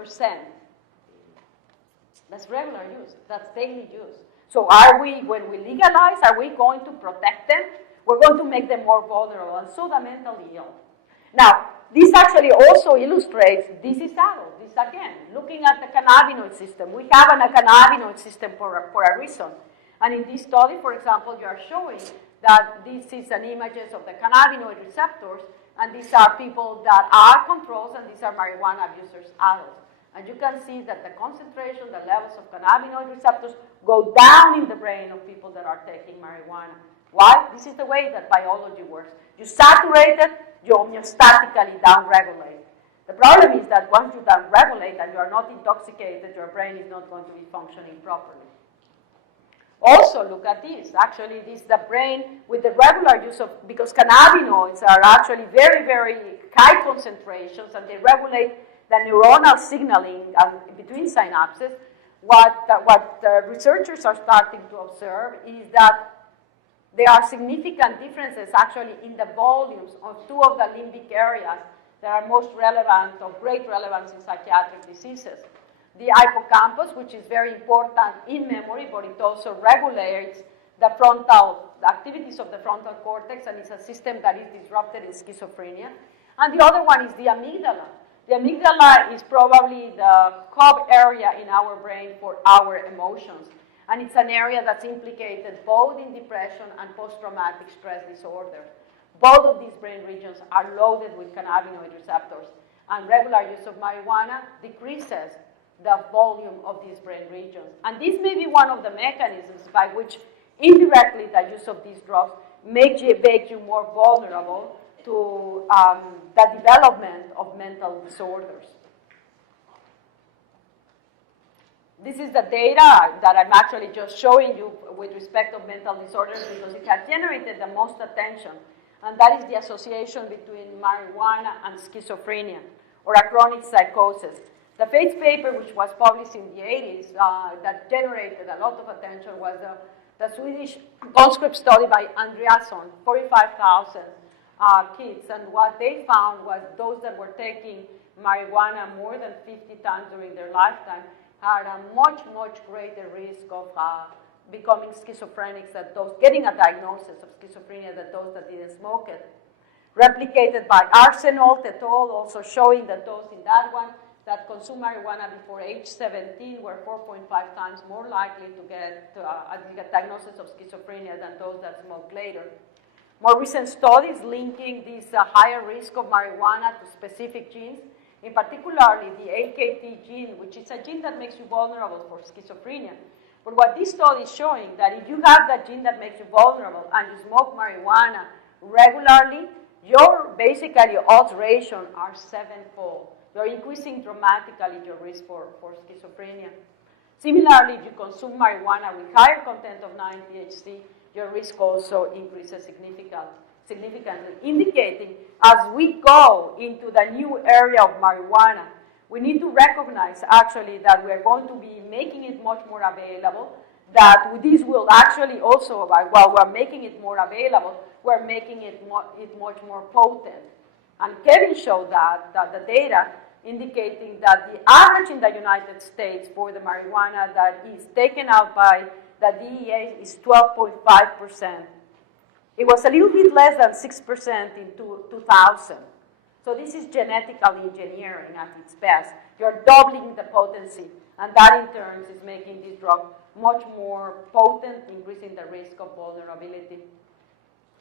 That's regular use. That's daily use. So are we, when we legalize, are we going to protect them? We're going to make them more vulnerable, and so the mentally ill. Now, this actually also illustrates this is adult. This again, looking at the cannabinoid system. We have a cannabinoid system for a reason. And in this study, for example, you are showing that this is an images of the cannabinoid receptors, and these are people that are controls, and these are marijuana abusers, adults. And you can see that the concentration, the levels of cannabinoid receptors go down in the brain of people that are taking marijuana. Why? This is the way that biology works. You saturate it, you homeostatically downregulate. The problem is that once you downregulate and you are not intoxicated, your brain is not going to be functioning properly. Also, look at this. Actually, this is the brain with the regular use of, because cannabinoids are actually very, very high concentrations, and they regulate the neuronal signaling between synapses. What researchers are starting to observe is that there are significant differences actually in the volumes of two of the limbic areas that are most relevant, of great relevance in psychiatric diseases. The hippocampus, which is very important in memory, but it also regulates the activities of the frontal cortex, and it's a system that is disrupted in schizophrenia. And the other one is the amygdala. The amygdala is probably the hub area in our brain for our emotions. And it's an area that's implicated both in depression and post-traumatic stress disorder. Both of these brain regions are loaded with cannabinoid receptors. And regular use of marijuana decreases the volume of these brain regions. And this may be one of the mechanisms by which indirectly the use of these drugs make you more vulnerable to the development of mental disorders. This is the data that I'm actually just showing you with respect to mental disorders because it has generated the most attention, and that is the association between marijuana and schizophrenia, or a chronic psychosis. The Fates paper, which was published in the 80s, that generated a lot of attention was the Swedish conscript study by Andreasson, 45,000 kids, and what they found was those that were taking marijuana more than 50 times during their lifetime had a much, much greater risk of becoming schizophrenics than those, getting a diagnosis of schizophrenia than those that didn't smoke it. Replicated by Arsenault et al., also showing that those in that one that consume marijuana before age 17 were 4.5 times more likely to get a diagnosis of schizophrenia than those that smoked later. More recent studies linking this higher risk of marijuana to specific genes, in particularly the AKT gene, which is a gene that makes you vulnerable for schizophrenia. But what this study is showing, that if you have that gene that makes you vulnerable and you smoke marijuana regularly, your basically odds ratio are sevenfold. You're increasing dramatically your risk for schizophrenia. Similarly, if you consume marijuana with higher content of 9-THC, your risk also increases significantly, indicating as we go into the new area of marijuana, we need to recognize actually that we're going to be making it much more available, that this will actually also, while we're making it more available, we're making it much more potent. And Kevin showed that the data indicating that the average in the United States for the marijuana that is taken out by the DEA is 12.5%. It was a little bit less than 6% in 2000. So this is genetical engineering at its best. You're doubling the potency, and that in turn is making this drug much more potent, increasing the risk of vulnerability.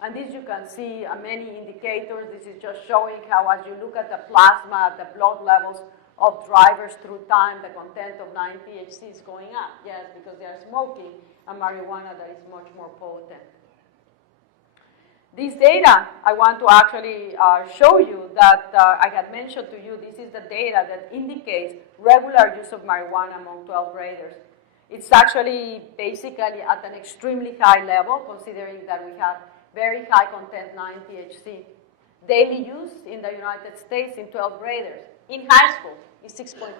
And this you can see many indicators. This is just showing how as you look at the plasma, the blood levels of drivers through time, the content of 9-THC is going up. Yes, because they are smoking a marijuana that is much more potent. This data, I want to actually show you that I had mentioned to you, this is the data that indicates regular use of marijuana among 12th graders. It's actually basically at an extremely high level, considering that we have very high content 9-THC. Daily use in the United States in 12th graders. In high school is 6.5%.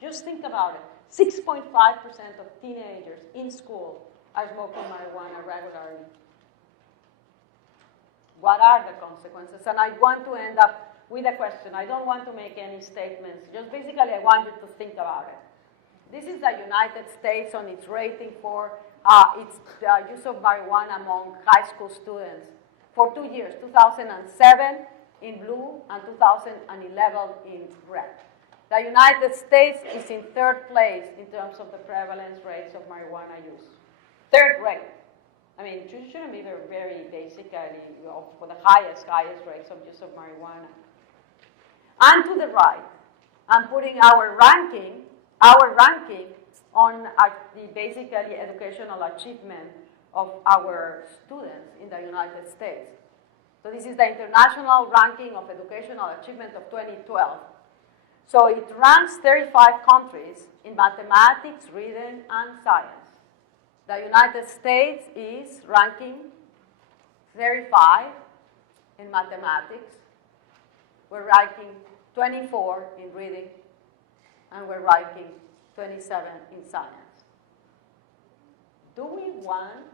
Just think about it. 6.5% of teenagers in school are smoking marijuana regularly. What are the consequences? And I want to end up with a question. I don't want to make any statements. Just basically, I want you to think about it. This is the United States on its rating for its use of marijuana among high school students for 2 years, 2007 in blue and 2011 in red. The United States is in 3rd place in terms of the prevalence rates of marijuana use. 3rd rate. I mean, you shouldn't be very basically for the highest rates of use of marijuana. And to the right, I'm putting our ranking on the basically educational achievement of our students in the United States. So this is the international ranking of educational achievement of 2012. So it ranks 35 countries in mathematics, reading, and science. The United States is ranking 35 in mathematics. We're ranking 24 in reading, and we're ranking 27 in science. Do we want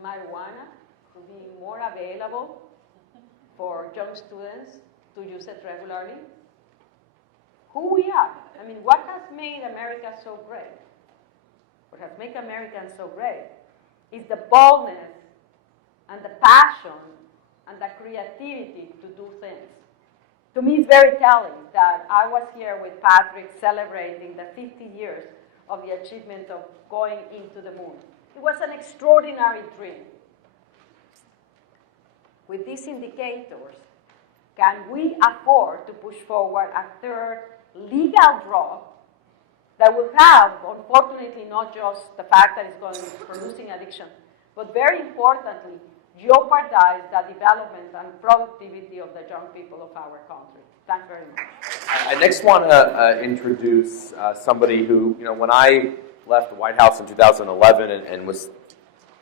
marijuana to be more available for young students to use it regularly? Who we are? I mean, what has made America so great? What has made Americans so great is the boldness and the passion and the creativity to do things. To me, it's very telling that I was here with Patrick celebrating the 50 years of the achievement of going into the moon. It was an extraordinary dream. With these indicators, can we afford to push forward a 3rd legal drug that will have, unfortunately, not just the fact that it's going to be producing addiction, but very importantly, jeopardize the development and productivity of the young people of our country. Thanks very much. I next want to introduce somebody who, when I left the White House in 2011 and was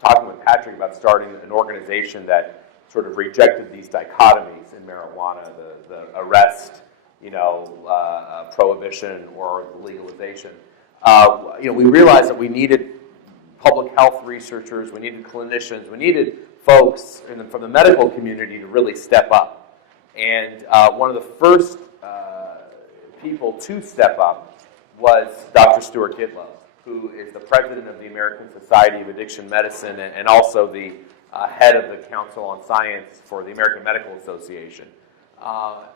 talking with Patrick about starting an organization that sort of rejected these dichotomies in marijuana, the arrest, prohibition or legalization. We realized that we needed public health researchers, we needed clinicians, we needed folks from the medical community to really step up. And one of the first people to step up was Dr. Stuart Gitlow, who is the president of the American Society of Addiction Medicine and also the head of the Council on Science for the American Medical Association.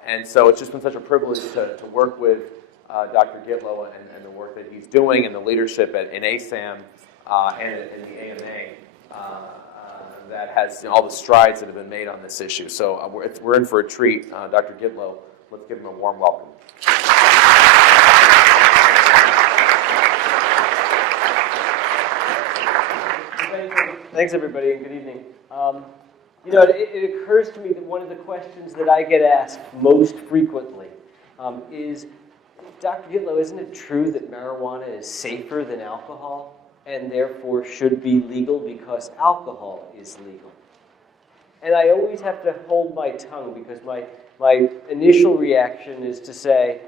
And so it's just been such a privilege to work with Dr. Gitlow and the work that he's doing and the leadership in ASAM and in the AMA that has all the strides that have been made on this issue. So we're in for a treat. Dr. Gitlow, let's give him a warm welcome. Thanks, everybody, and good evening. It occurs to me that one of the questions that I get asked most frequently is, Dr. Gitlow, isn't it true that marijuana is safer than alcohol and therefore should be legal because alcohol is legal? And I always have to hold my tongue because my initial reaction is to say,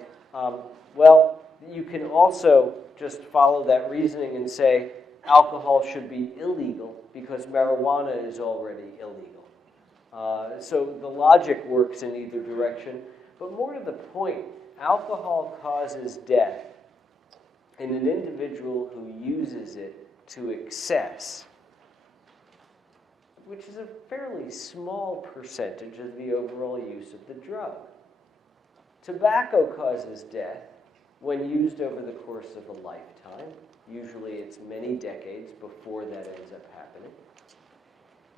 well, you can also just follow that reasoning and say alcohol should be illegal because marijuana is already illegal. So the logic works in either direction. But more to the point, alcohol causes death in an individual who uses it to excess, which is a fairly small percentage of the overall use of the drug. Tobacco causes death when used over the course of a lifetime. Usually it's many decades before that ends up happening.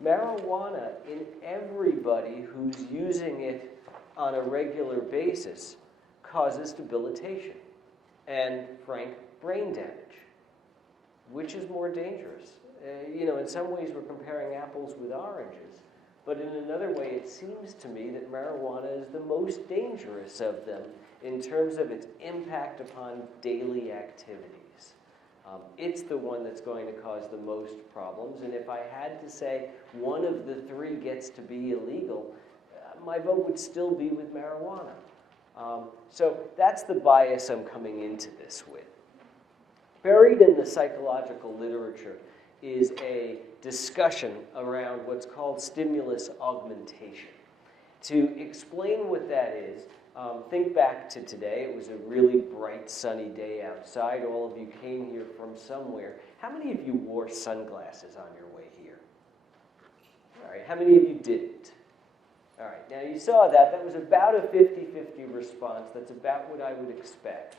Marijuana, in everybody who's using it on a regular basis, causes debilitation and, frank, brain damage. Which is more dangerous? In some ways we're comparing apples with oranges, but in another way it seems to me that marijuana is the most dangerous of them in terms of its impact upon daily activities. It's the one that's going to cause the most problems, and if I had to say one of the three gets to be illegal, my vote would still be with marijuana. So that's the bias I'm coming into this with. Buried in the psychological literature is a discussion around what's called stimulus augmentation. To explain what that is, think back to today. It was a really bright, sunny day outside. All of you came here from somewhere. How many of you wore sunglasses on your way here? All right, how many of you didn't? All right, now you saw that. That was about a 50-50 response. That's about what I would expect.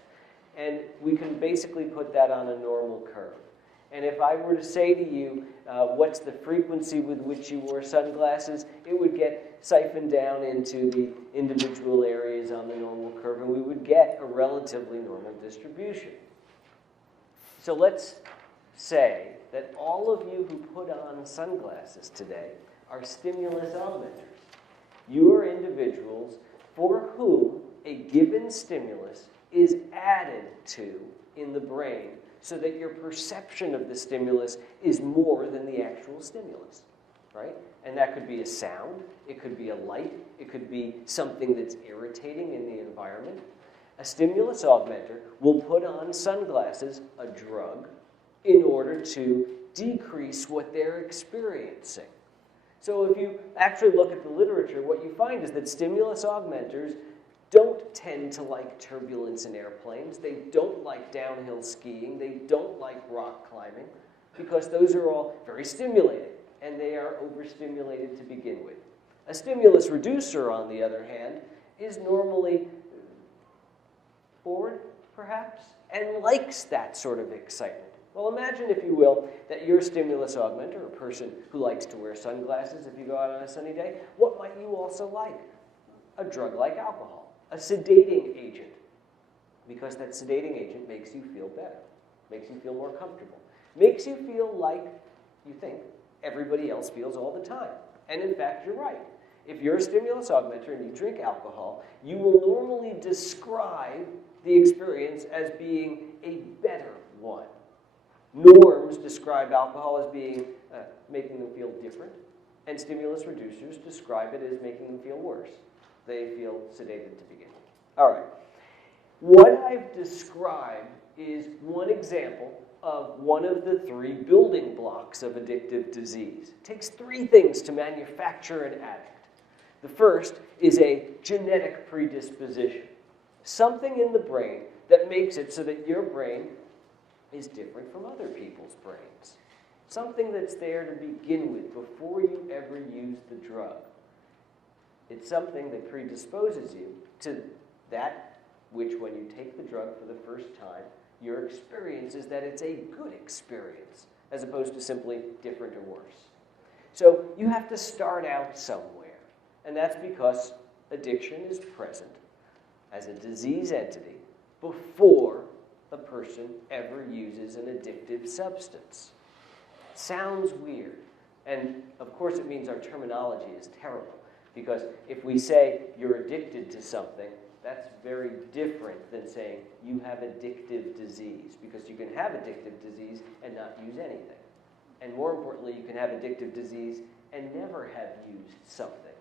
And we can basically put that on a normal curve. And if I were to say to you, what's the frequency with which you wore sunglasses, it would get siphoned down into the individual areas on the normal curve, and we would get a relatively normal distribution. So let's say that all of you who put on sunglasses today are stimulus augmenters. You are individuals for whom a given stimulus is added to in the brain so that your perception of the stimulus is more than the actual stimulus, right? And that could be a sound, it could be a light, it could be something that's irritating in the environment. A stimulus augmenter will put on sunglasses, a drug, in order to decrease what they're experiencing. So if you actually look at the literature, what you find is that stimulus augmenters don't tend to like turbulence in airplanes. They don't like downhill skiing. They don't like rock climbing because those are all very stimulating, and they are overstimulated to begin with. A stimulus reducer, on the other hand, is normally bored, perhaps, and likes that sort of excitement. Well, imagine, if you will, that you're a stimulus augmenter, a person who likes to wear sunglasses if you go out on a sunny day. What might you also like? A drug like alcohol. A sedating agent, because that sedating agent makes you feel better, makes you feel more comfortable, makes you feel like you think everybody else feels all the time. And in fact, you're right. If you're a stimulus augmenter and you drink alcohol, you will normally describe the experience as being a better one. Norms describe alcohol as being making them feel different, and stimulus reducers describe it as making them feel worse. They feel sedated to begin with. All right. What I've described is one example of one of the three building blocks of addictive disease. It takes three things to manufacture an addict. The first is a genetic predisposition, something in the brain that makes it so that your brain is different from other people's brains, something that's there to begin with before you ever use the drug. It's something that predisposes you to that which, when you take the drug for the first time, your experience is that it's a good experience, as opposed to simply different or worse. So you have to start out somewhere, and that's because addiction is present as a disease entity before a person ever uses an addictive substance. It sounds weird, and of course it means our terminology is terrible. Because if we say you're addicted to something, that's very different than saying you have addictive disease. Because you can have addictive disease and not use anything. And more importantly, you can have addictive disease and never have used something.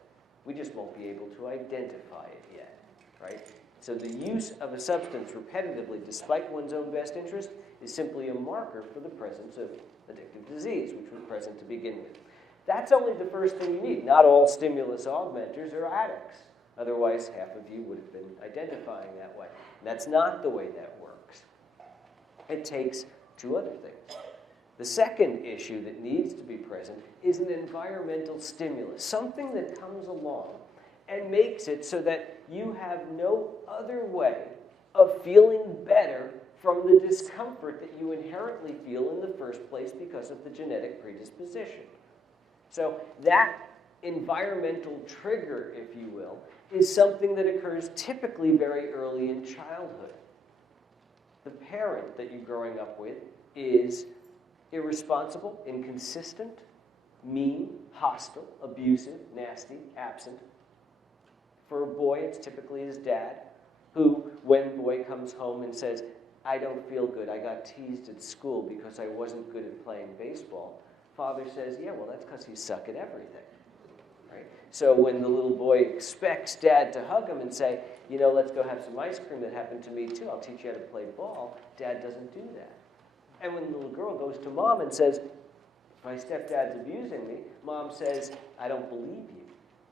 We just won't be able to identify it yet, right? So the use of a substance repetitively, despite one's own best interest, is simply a marker for the presence of addictive disease, which was present to begin with. That's only the first thing you need. Not all stimulus augmenters are addicts. Otherwise, half of you would have been identifying that way. That's not the way that works. It takes two other things. The second issue that needs to be present is an environmental stimulus, something that comes along and makes it so that you have no other way of feeling better from the discomfort that you inherently feel in the first place because of the genetic predisposition. So that environmental trigger, if you will, is something that occurs typically very early in childhood. The parent that you're growing up with is irresponsible, inconsistent, mean, hostile, abusive, nasty, absent. For a boy, it's typically his dad, who, when boy comes home and says, I don't feel good, I got teased at school because I wasn't good at playing baseball, father says, yeah, well, that's because you suck at everything. Right? So when the little boy expects dad to hug him and say, you know, let's go have some ice cream, that happened to me too, I'll teach you how to play ball, dad doesn't do that. And when the little girl goes to mom and says, my stepdad's abusing me, mom says, I don't believe you.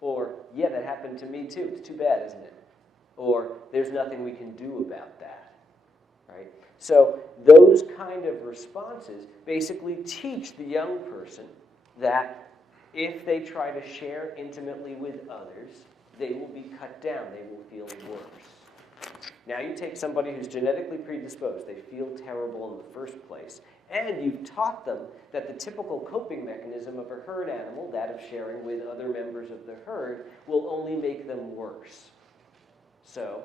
Or, yeah, that happened to me too, it's too bad, isn't it? Or, there's nothing we can do about that. Right? So those kind of responses basically teach the young person that if they try to share intimately with others, they will be cut down, they will feel worse. Now you take somebody who's genetically predisposed, they feel terrible in the first place, and you've taught them that the typical coping mechanism of a herd animal, that of sharing with other members of the herd, will only make them worse. So,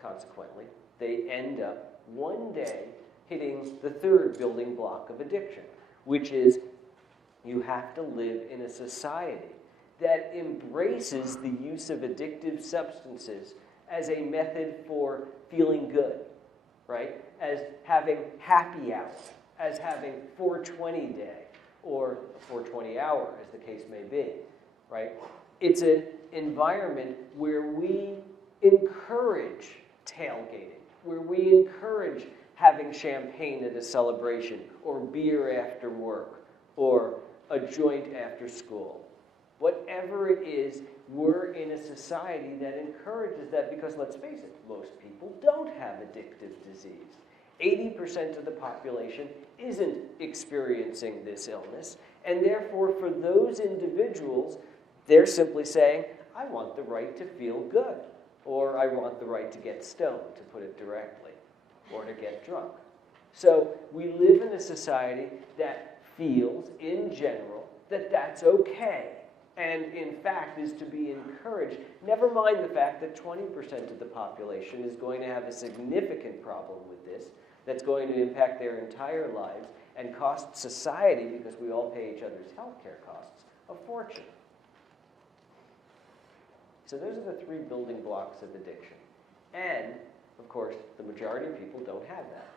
consequently, they end up one day hitting the third building block of addiction, which is you have to live in a society that embraces the use of addictive substances as a method for feeling good, right? As having happy hour, as having 420 day, or 420 hour, as the case may be, right? It's an environment where we encourage tailgating, where we encourage having champagne at a celebration, or beer after work, or a joint after school. Whatever it is, we're in a society that encourages that because, let's face it, most people don't have addictive disease. 80% of the population isn't experiencing this illness, and therefore for those individuals, they're simply saying, I want the right to feel good, or I want the right to get stoned, to put it directly, or to get drunk. So we live in a society that feels, in general, that that's okay, and in fact is to be encouraged. Never mind the fact that 20% of the population is going to have a significant problem with this, that's going to impact their entire lives and cost society, because we all pay each other's health care costs, a fortune. So those are the three building blocks of addiction. And, of course, the majority of people don't have that.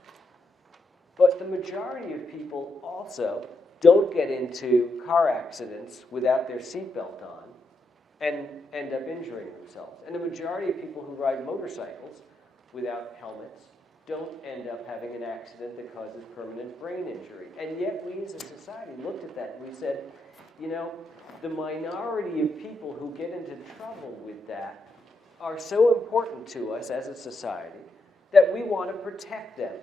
But the majority of people also don't get into car accidents without their seatbelt on and end up injuring themselves. And the majority of people who ride motorcycles without helmets don't end up having an accident that causes permanent brain injury. And yet we as a society looked at that and we said, you know, the minority of people who get into trouble with that are so important to us as a society that we want to protect them,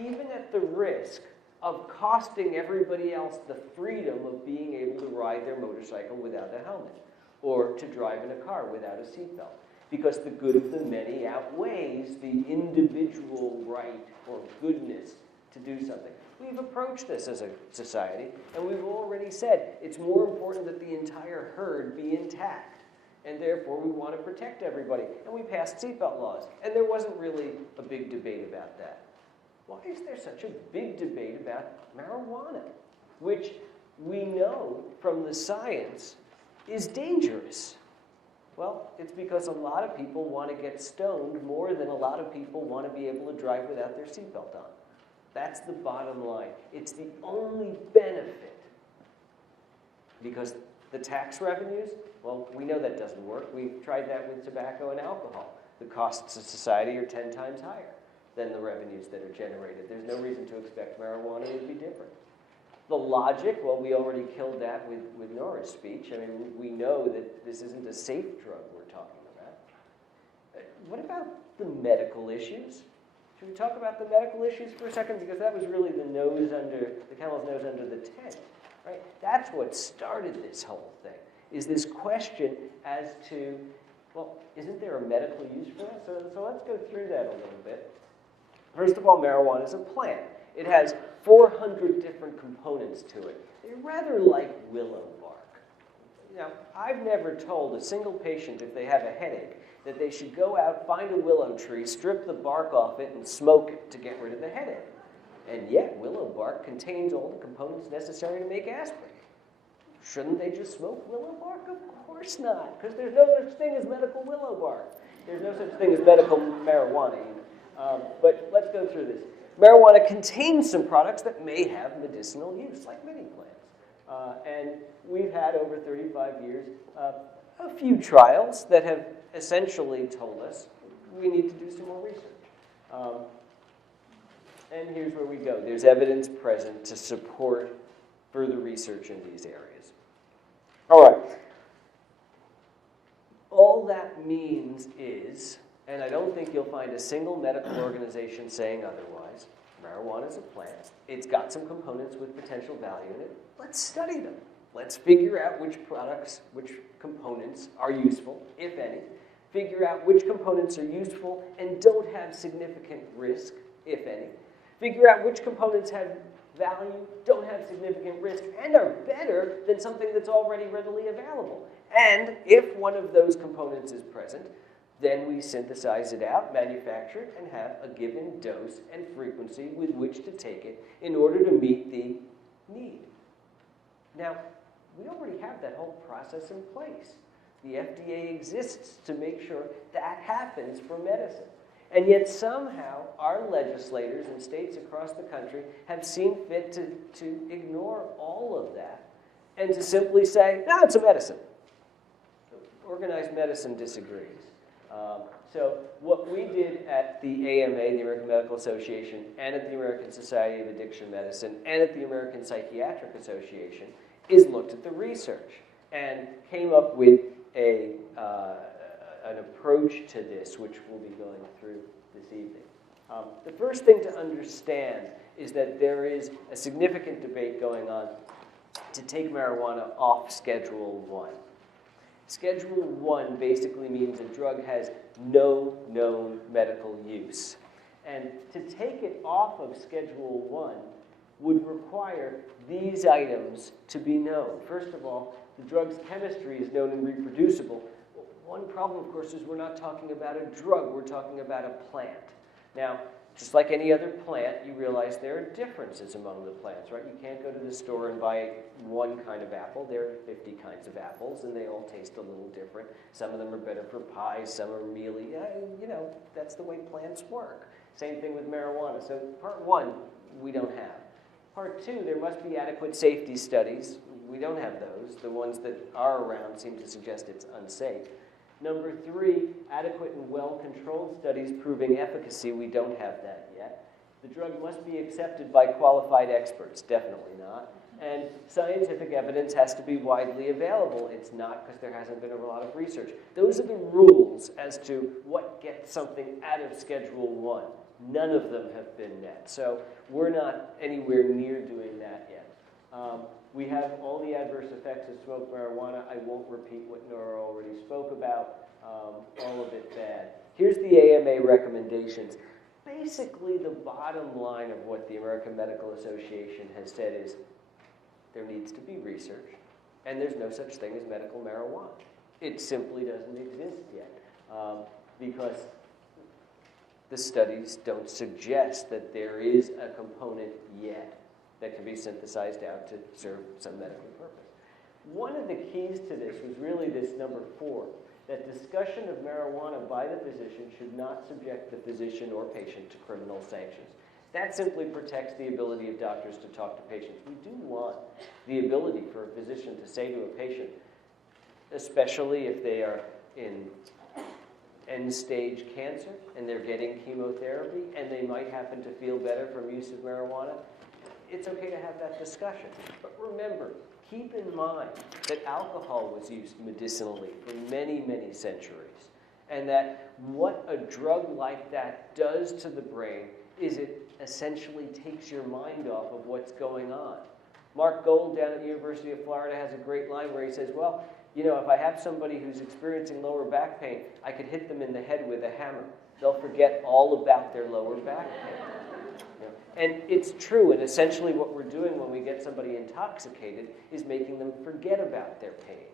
even at the risk of costing everybody else the freedom of being able to ride their motorcycle without a helmet, or to drive in a car without a seatbelt, because the good of the many outweighs the individual right or goodness to do something. We've approached this as a society, and we've already said it's more important that the entire herd be intact, and therefore we want to protect everybody. And we passed seatbelt laws, and there wasn't really a big debate about that. Why is there such a big debate about marijuana, which we know from the science is dangerous? Well, it's because a lot of people want to get stoned more than a lot of people want to be able to drive without their seatbelt on. That's the bottom line. It's the only benefit. Because the tax revenues, well, we know that doesn't work. We've tried that with tobacco and alcohol. The costs to society are 10 times higher than the revenues that are generated. There's no reason to expect marijuana to be different. The logic, well, we already killed that with Nora's speech. I mean, we know that this isn't a safe drug we're talking about. What about the medical issues? Should we talk about the medical issues for a second? Because that was really the camel's nose under the tent, right? That's what started this whole thing, is this question as to, well, isn't there a medical use for that? So let's go through that a little bit. First of all, marijuana is a plant. It has 400 different components to it. They're rather like willow bark. Now, I've never told a single patient if they have a headache that they should go out, find a willow tree, strip the bark off it, and smoke it to get rid of the headache. And yet, willow bark contains all the components necessary to make aspirin. Shouldn't they just smoke willow bark? Of course not, because there's no such thing as medical willow bark. There's no such thing as medical marijuana either. But let's go through this. Marijuana contains some products that may have medicinal use, like many plants. And we've had, over 35 years, a few trials that have essentially told us we need to do some more research. And here's where we go. There's evidence present to support further research in these areas. All right. All that means is, and I don't think you'll find a single medical organization saying otherwise, marijuana is a plant. It's got some components with potential value in it. Let's study them. Let's figure out which products, which components are useful, if any. Figure out which components are useful and don't have significant risk, if any. Figure out which components have value, don't have significant risk, and are better than something that's already readily available. And if one of those components is present, then we synthesize it out, manufacture it, and have a given dose and frequency with which to take it in order to meet the need. Now, we already have that whole process in place. The FDA exists to make sure that happens for medicine. And yet somehow our legislators in states across the country have seen fit to ignore all of that and to simply say, no, it's a medicine. Organized medicine disagrees. So what we did at the AMA, the American Medical Association, and at the American Society of Addiction Medicine, and at the American Psychiatric Association, is looked at the research and came up with an approach to this, which we'll be going through this evening. The first thing to understand is that there is a significant debate going on to take marijuana off Schedule 1. Schedule 1 basically means a drug has no known medical use. And to take it off of Schedule 1 would require these items to be known. First of all, the drug's chemistry is known and reproducible. One problem, of course, is we're not talking about a drug, we're talking about a plant. Now, just like any other plant, you realize there are differences among the plants, right? You can't go to the store and buy one kind of apple. There are 50 kinds of apples, and they all taste a little different. Some of them are better for pies, some are mealy. You know, that's the way plants work. Same thing with marijuana. So part 1, we don't have. Part 2, there must be adequate safety studies. We don't have those. The ones that are around seem to suggest it's unsafe. Number 3, adequate and well-controlled studies proving efficacy. We don't have that yet. The drug must be accepted by qualified experts. Definitely not. And scientific evidence has to be widely available. It's not, because there hasn't been a lot of research. Those are the rules as to what gets something out of Schedule 1. None of them have been met. So we're not anywhere near doing that yet. We have all the adverse effects of smoked marijuana. I won't repeat what Nora already spoke about. All of it bad. Here's the AMA recommendations. Basically, the bottom line of what the American Medical Association has said is there needs to be research, and there's no such thing as medical marijuana. It simply doesn't exist yet because the studies don't suggest that there is a component yet that can be synthesized out to serve some medical purpose. One of the keys to this was really this number 4, that discussion of marijuana by the physician should not subject the physician or patient to criminal sanctions. That simply protects the ability of doctors to talk to patients. We do want the ability for a physician to say to a patient, especially if they are in end-stage cancer and they're getting chemotherapy and they might happen to feel better from use of marijuana, it's okay to have that discussion. But remember, keep in mind that alcohol was used medicinally for many, many centuries, and that what a drug like that does to the brain is it essentially takes your mind off of what's going on. Mark Gold down at the University of Florida has a great line where he says, well, you know, if I have somebody who's experiencing lower back pain, I could hit them in the head with a hammer. They'll forget all about their lower back pain. And it's true, and essentially what we're doing when we get somebody intoxicated is making them forget about their pain.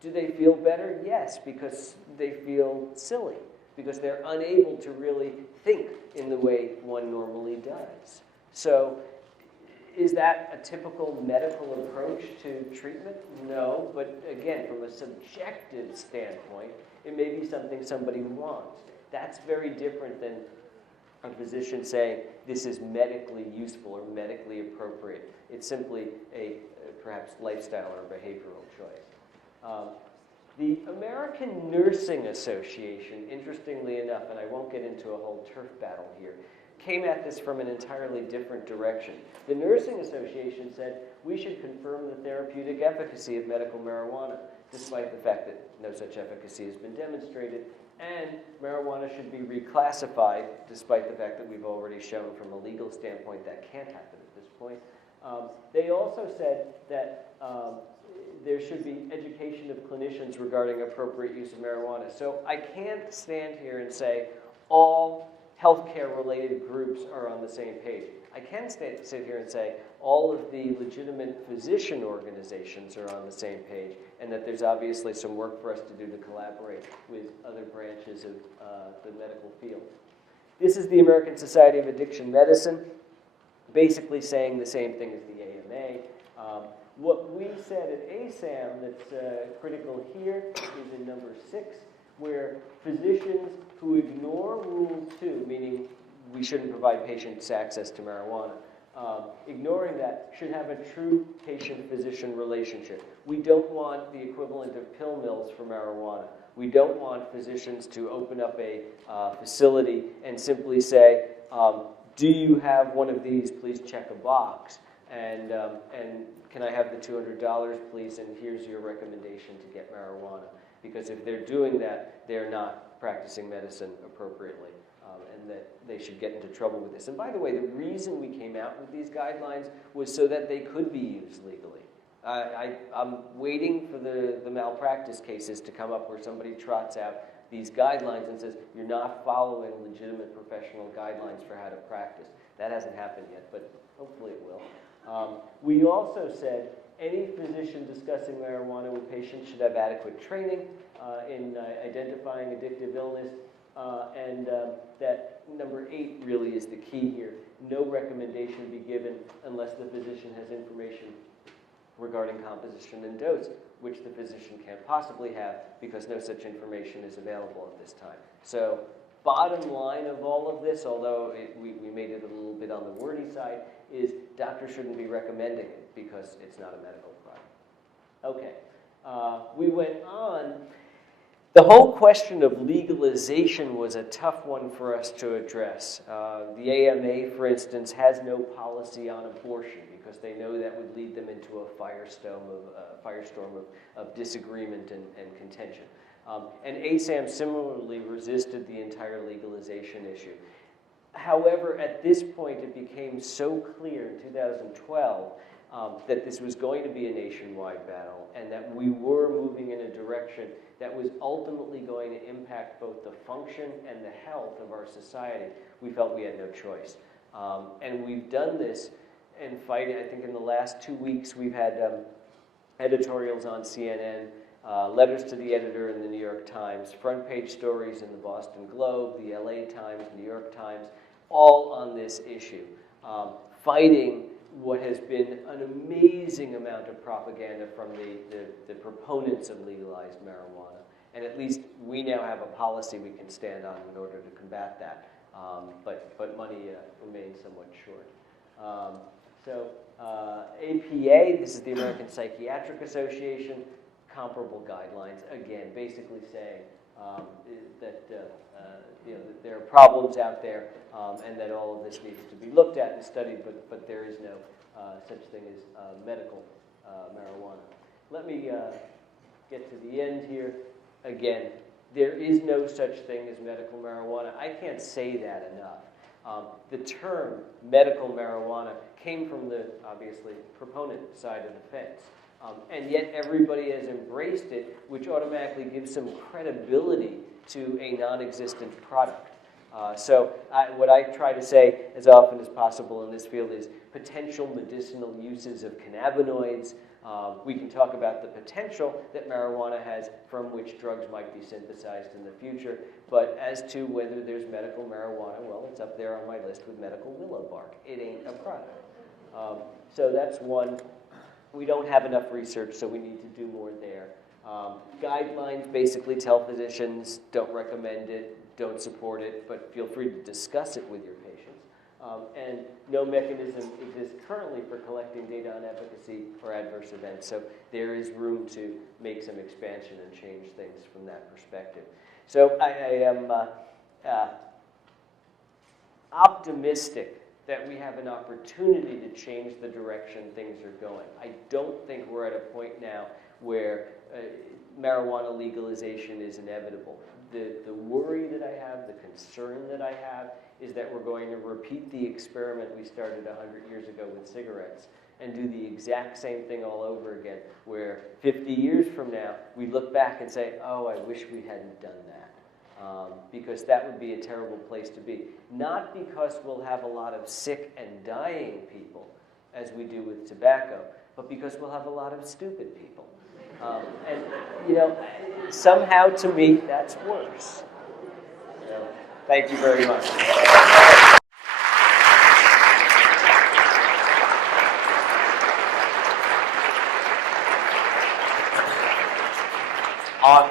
Do they feel better? Yes, because they feel silly, because they're unable to really think in the way one normally does. So, is that a typical medical approach to treatment? No, but again, from a subjective standpoint, it may be something somebody wants. That's very different than a physician saying this is medically useful or medically appropriate. It's simply a perhaps lifestyle or behavioral choice. The American Nursing Association, interestingly enough, and I won't get into a whole turf battle here, came at this from an entirely different direction. The Nursing Association said we should confirm the therapeutic efficacy of medical marijuana, despite the fact that no such efficacy has been demonstrated, and marijuana should be reclassified, despite the fact that we've already shown from a legal standpoint that can't happen at this point. They also said that there should be education of clinicians regarding appropriate use of marijuana. So I can't stand here and say all healthcare-related groups are on the same page. I can sit here and say all of the legitimate physician organizations are on the same page, and that there's obviously some work for us to do to collaborate with other branches of the medical field. This is the American Society of Addiction Medicine, basically saying the same thing as the AMA. What we said at ASAM that's critical here is in number 6, where physicians who ignore Rule 2, meaning we shouldn't provide patients access to marijuana, ignoring that should have a true patient-physician relationship. We don't want the equivalent of pill mills for marijuana. We don't want physicians to open up a facility and simply say, do you have one of these? Please check a box. And can I have the $200, please? And here's your recommendation to get marijuana. Because if they're doing that, they're not practicing medicine appropriately, and that they should get into trouble with this. And by the way, the reason we came out with these guidelines was so that they could be used legally. I'm waiting for the malpractice cases to come up where somebody trots out these guidelines and says, you're not following legitimate professional guidelines for how to practice. That hasn't happened yet, but hopefully it will. We also said any physician discussing marijuana with patients should have adequate training in identifying addictive illness, and that number 8 really is the key here. No recommendation be given unless the physician has information regarding composition and dose, which the physician can't possibly have because no such information is available at this time. So bottom line of all of this, although we made it a little bit on the wordy side, is doctors shouldn't be recommending it because it's not a medical product. Okay, we went on. The whole question of legalization was a tough one for us to address. The AMA, for instance, has no policy on abortion because they know that would lead them into a firestorm of disagreement and contention. And ASAM similarly resisted the entire legalization issue. However, at this point, it became so clear in 2012 that this was going to be a nationwide battle and that we were moving in a direction that was ultimately going to impact both the function and the health of our society. We felt we had no choice. And we've done this and fighting. I think in the last 2 weeks, we've had editorials on CNN, letters to the editor in the New York Times, front page stories in the Boston Globe, the LA Times, New York Times, all on this issue, fighting what has been an amazing amount of propaganda from the proponents of legalized marijuana. And at least we now have a policy we can stand on in order to combat that. But money remains somewhat short. APA, this is the American Psychiatric Association, comparable guidelines, again, basically saying that there are problems out there and that all of this needs to be looked at and studied, but there is no such thing as medical marijuana. Let me get to the end here. Again, there is no such thing as medical marijuana. I can't say that enough. The term medical marijuana came from the, obviously, proponent side of the fence. And yet everybody has embraced it, which automatically gives some credibility to a non-existent product. What I try to say as often as possible in this field is potential medicinal uses of cannabinoids. We can talk about the potential that marijuana has from which drugs might be synthesized in the future, but as to whether there's medical marijuana, well, it's up there on my list with medical willow bark. It ain't a product. So that's one. We don't have enough research, so we need to do more there. Guidelines basically tell physicians don't recommend it, don't support it, but feel free to discuss it with your patients. And no mechanism exists currently for collecting data on efficacy or adverse events, so there is room to make some expansion and change things from that perspective. So I am optimistic that we have an opportunity to change the direction things are going. I don't think we're at a point now where marijuana legalization is inevitable. The worry that I have, the concern that I have, is that we're going to repeat the experiment we started 100 years ago with cigarettes and do the exact same thing all over again, where 50 years from now, we look back and say, oh, I wish we hadn't done that. Because that would be a terrible place to be. Not because we'll have a lot of sick and dying people, as we do with tobacco, but because we'll have a lot of stupid people. And, you know, somehow to me, that's worse. So, thank you very much.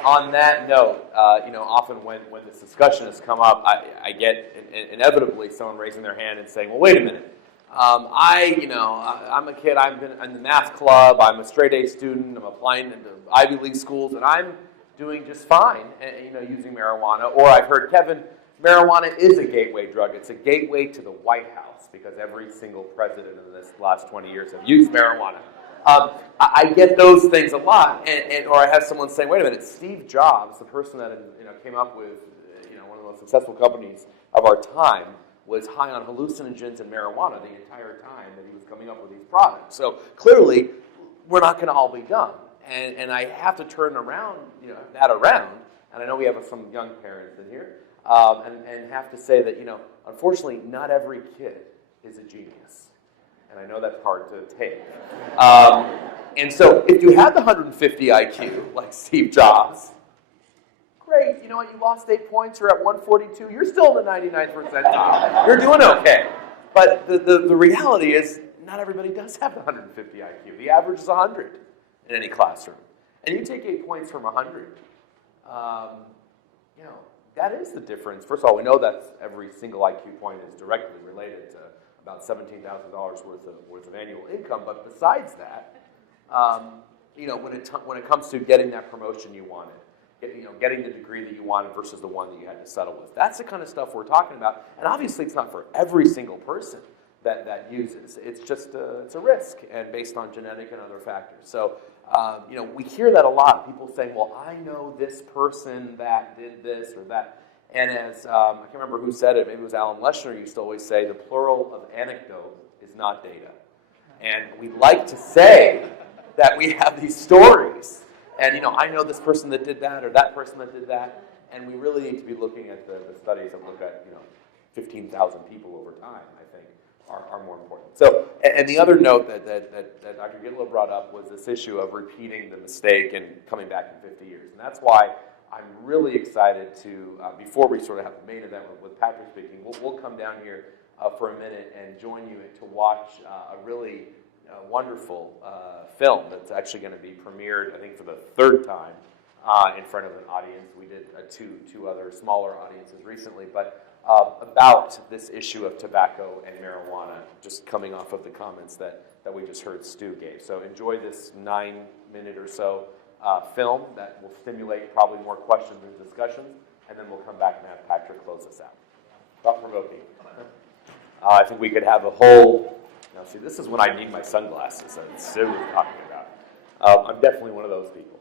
On that note, often when this discussion has come up, I get inevitably someone raising their hand and saying, well, wait a minute. I'm a kid, I've been in the math club, I'm a straight A student, I'm applying into Ivy League schools, and I'm doing just fine, using marijuana. Or I've heard, Kevin, marijuana is a gateway drug. It's a gateway to the White House because every single president in this last 20 years have used marijuana. I get those things a lot, or I have someone saying, wait a minute, Steve Jobs, the person that came up with one of the most successful companies of our time, was high on hallucinogens and marijuana the entire time that he was coming up with these products. So clearly, we're not going to all be done. And I have to turn that around, and I know we have some young parents in here, and have to say that, unfortunately, not every kid is a genius. And I know that's hard to take. And so if you have the 150 IQ, like Steve Jobs, great. You know what? You lost 8 points. You're at 142. You're still in the 99th percentile. You're doing okay. But the reality is not everybody does have the 150 IQ. The average is 100 in any classroom. And you take 8 points from 100. That is the difference. First of all, we know that every single IQ point is directly related to about $17,000 worth of annual income. But besides that, when it comes to getting that promotion you wanted, getting the degree that you wanted versus the one that you had to settle with, that's the kind of stuff we're talking about. And obviously, it's not for every single person that uses. It's just it's a risk, and based on genetic and other factors. So, we hear that a lot. People saying, "Well, I know this person that did this or that." And as I can't remember who said it, maybe it was Alan Leshner, used to always say, the plural of anecdote is not data. And we like to say that we have these stories, and I know this person that did that or that person that did that, and we really need to be looking at the studies that look at 15,000 people over time, I think, are more important. So, and the other note that Dr. Gitlow brought up was this issue of repeating the mistake and coming back in 50 years. And that's why I'm really excited to, before we sort of have the main event with Patrick speaking, we'll come down here for a minute and join you to watch a really wonderful film that's actually going to be premiered, I think, for the third time in front of an audience. We did two other smaller audiences recently, but about this issue of tobacco and marijuana, just coming off of the comments that we just heard Stu gave. So enjoy this 9-minute or so film that will stimulate probably more questions and discussions, and then we'll come back and have Patrick close us out. Thought-provoking. I think we could have a whole... Now, see, this is when I need my sunglasses that Stu was talking about. I'm definitely one of those people.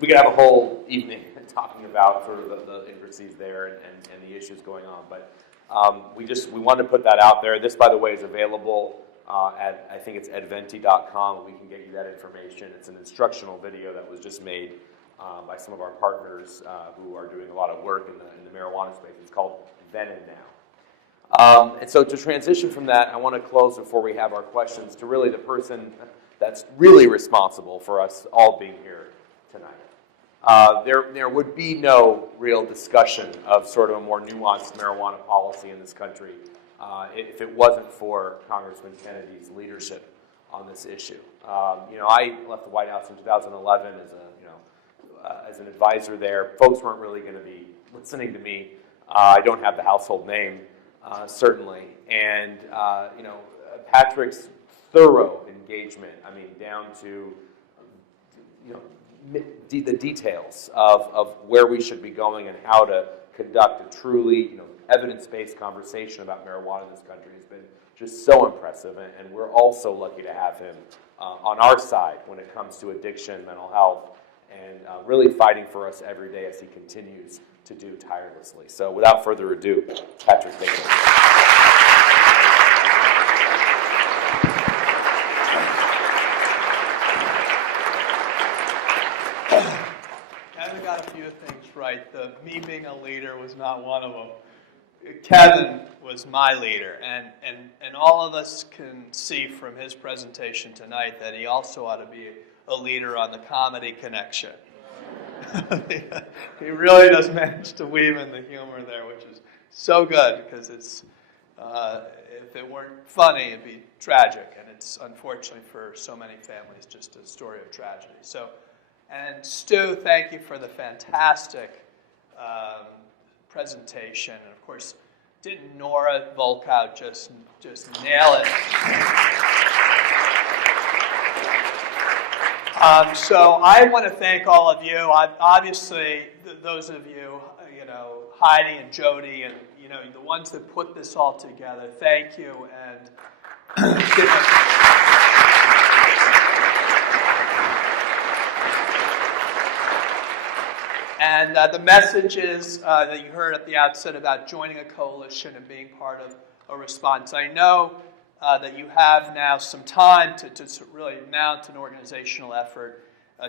We could have a whole evening talking about sort of the intricacies there and the issues going on, but we wanted to put that out there. This, by the way, is available at, I think it's adventi.com. We can get you that information. It's an instructional video that was just made by some of our partners who are doing a lot of work in the marijuana space. It's called Then and Now. And so to transition from that, I want to close before we have our questions to really the person that's really responsible for us all being here tonight. There would be no real discussion of sort of a more nuanced marijuana policy in this country if it wasn't for Congressman Kennedy's leadership on this issue. I left the White House in 2011 as an advisor there. Folks weren't really going to be listening to me. I don't have the household name, certainly. And, Patrick's thorough engagement, down to, the details of where we should be going and how to conduct a truly, evidence-based conversation about marijuana in this country has been just so impressive. And we're all so lucky to have him on our side when it comes to addiction, mental health, and really fighting for us every day as he continues to do tirelessly. So without further ado, Patrick, take it. Kevin got a few things right. Me being a leader was not one of them. Kevin was my leader, and all of us can see from his presentation tonight that he also ought to be a leader on the comedy connection. He really does manage to weave in the humor there, which is so good because it's if it weren't funny, it'd be tragic, and it's unfortunately for so many families just a story of tragedy. So, and Stu, thank you for the fantastic presentation, and of course, didn't Nora Volkow just nail it? So I want to thank all of you. Obviously, those of you, Heidi and Jody, and the ones that put this all together. Thank you, and the messages that you heard at the outset about joining a coalition and being part of a response. I know that you have now some time to really mount an organizational effort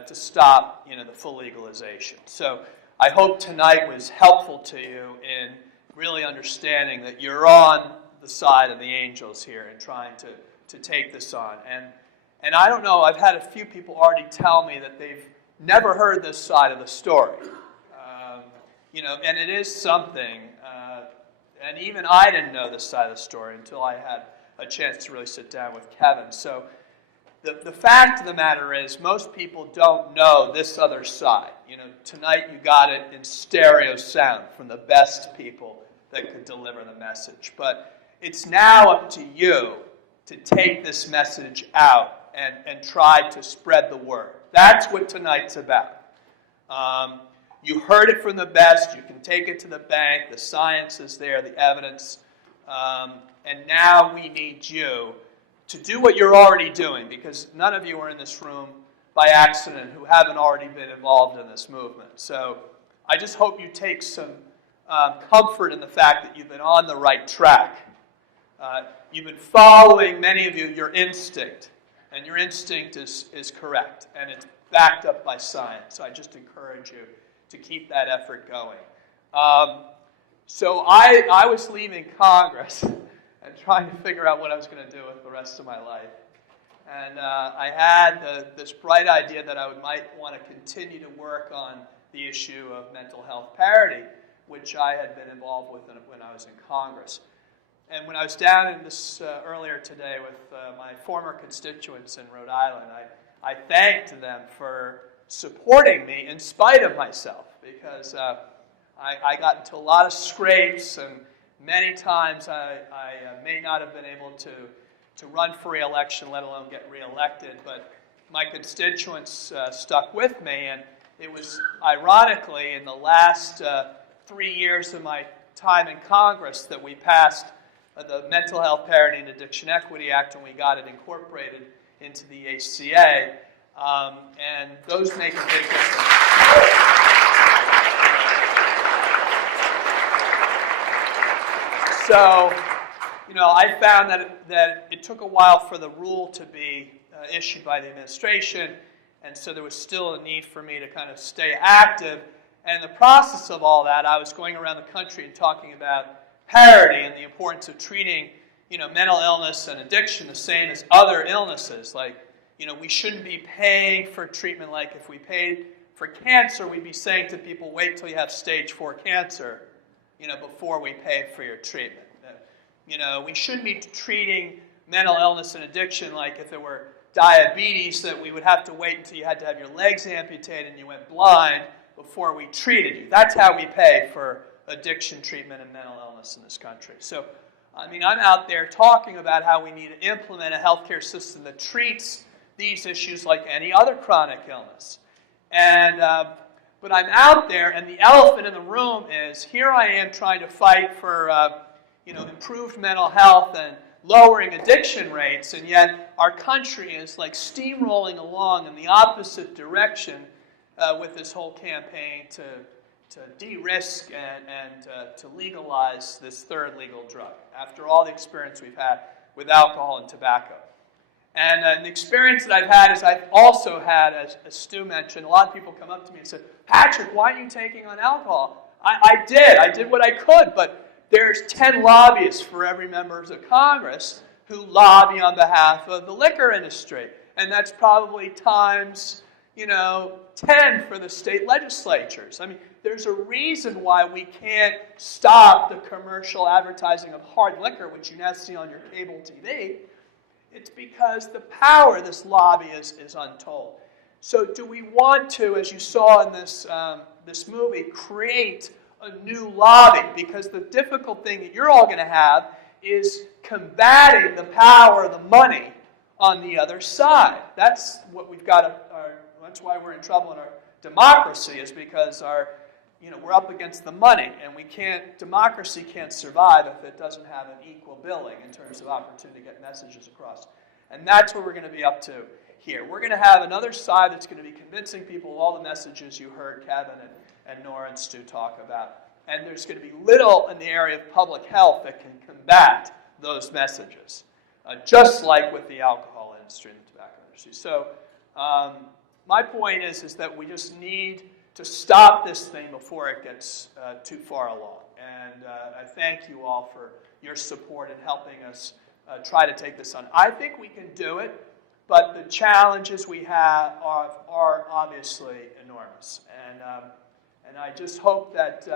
to stop the full legalization. So I hope tonight was helpful to you in really understanding that you're on the side of the angels here and trying to take this on. And I don't know, I've had a few people already tell me that they've never heard this side of the story. And it is something, and even I didn't know this side of the story until I had a chance to really sit down with Kevin. So the fact of the matter is most people don't know this other side. Tonight you got it in stereo sound from the best people that could deliver the message. But it's now up to you to take this message out and try to spread the word. That's what tonight's about. You heard it from the best. You can take it to the bank. The science is there, the evidence. And now we need you to do what you're already doing, because none of you are in this room by accident who haven't already been involved in this movement. So I just hope you take some comfort in the fact that you've been on the right track. You've been following, many of you, your instinct. And your instinct is correct. And it's backed up by science. So I just encourage you to keep that effort going. So I was leaving Congress and trying to figure out what I was going to do with the rest of my life. And I had this bright idea that I might want to continue to work on the issue of mental health parity, which I had been involved with when I was in Congress. And when I was down in this earlier today with my former constituents in Rhode Island, I thanked them for supporting me in spite of myself, because I got into a lot of scrapes, and many times I may not have been able to run for re-election, let alone get re-elected, but my constituents stuck with me, and it was ironically in the last 3 years of my time in Congress that we passed the Mental Health Parity and Addiction Equity Act, and we got it incorporated into the ACA, and those make a big difference. So, I found that it took a while for the rule to be issued by the administration, And so there was still a need for me to kind of stay active. And in the process of all that, I was going around the country and talking about parity and the importance of treating, mental illness and addiction the same as other illnesses. Like, we shouldn't be paying for treatment like if we paid for cancer, we'd be saying to people, wait till you have stage 4 cancer, before we pay for your treatment. We shouldn't be treating mental illness and addiction like if it were diabetes, that we would have to wait until you had to have your legs amputated and you went blind before we treated you. That's how we pay for addiction treatment and mental illness in this country. So, I'm out there talking about how we need to implement a healthcare system that treats these issues like any other chronic illness. But I'm out there, and the elephant in the room is, here I am trying to fight for improved mental health and lowering addiction rates, and yet our country is like steamrolling along in the opposite direction with this whole campaign to de-risk and to legalize this third legal drug, after all the experience we've had with alcohol and tobacco. And the experience that I've had is I've also had, as Stu mentioned, a lot of people come up to me and say, Patrick, why are you taking on alcohol? I did what I could, but there's 10 lobbyists for every member of Congress who lobby on behalf of the liquor industry. And that's probably times, 10 for the state legislatures. There's a reason why we can't stop the commercial advertising of hard liquor, which you now see on your cable TV. It's because the power of this lobby is untold. So do we want to, as you saw in this movie, create a new lobby? Because the difficult thing that you're all going to have is combating the power of the money on the other side. That's what we've got. That's why we're in trouble in our democracy, is because we're up against the money, and democracy can't survive if it doesn't have an equal billing in terms of opportunity to get messages across. And that's what we're going to be up to here. We're going to have another side that's going to be convincing people of all the messages you heard Kevin and Nora and Stu talk about. And there's going to be little in the area of public health that can combat those messages, just like with the alcohol industry and the tobacco industry. So my point is that we just need to stop this thing before it gets too far along. And I thank you all for your support in helping us try to take this on. I think we can do it, but the challenges we have are obviously enormous. And I just hope that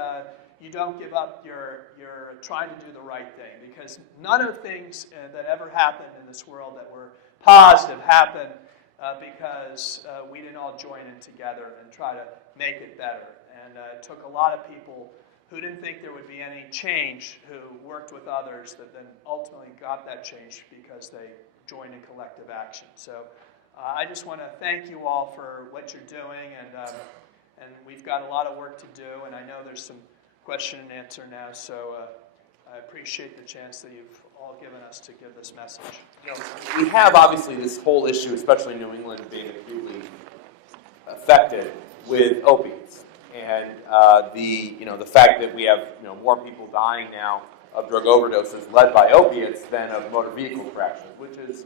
you don't give up your trying to do the right thing, because none of the things that ever happened in this world that were positive happened because we didn't all join in together and try to make it better. And it took a lot of people who didn't think there would be any change, who worked with others, that then ultimately got that change because they joined in collective action. So I just want to thank you all for what you're doing, and we've got a lot of work to do, and I know there's some question and answer now, so I appreciate the chance that you've all given us to give this message. We have obviously this whole issue, especially in New England, being acutely affected with opiates, and the fact that we have more people dying now of drug overdoses led by opiates than of motor vehicle crashes, which is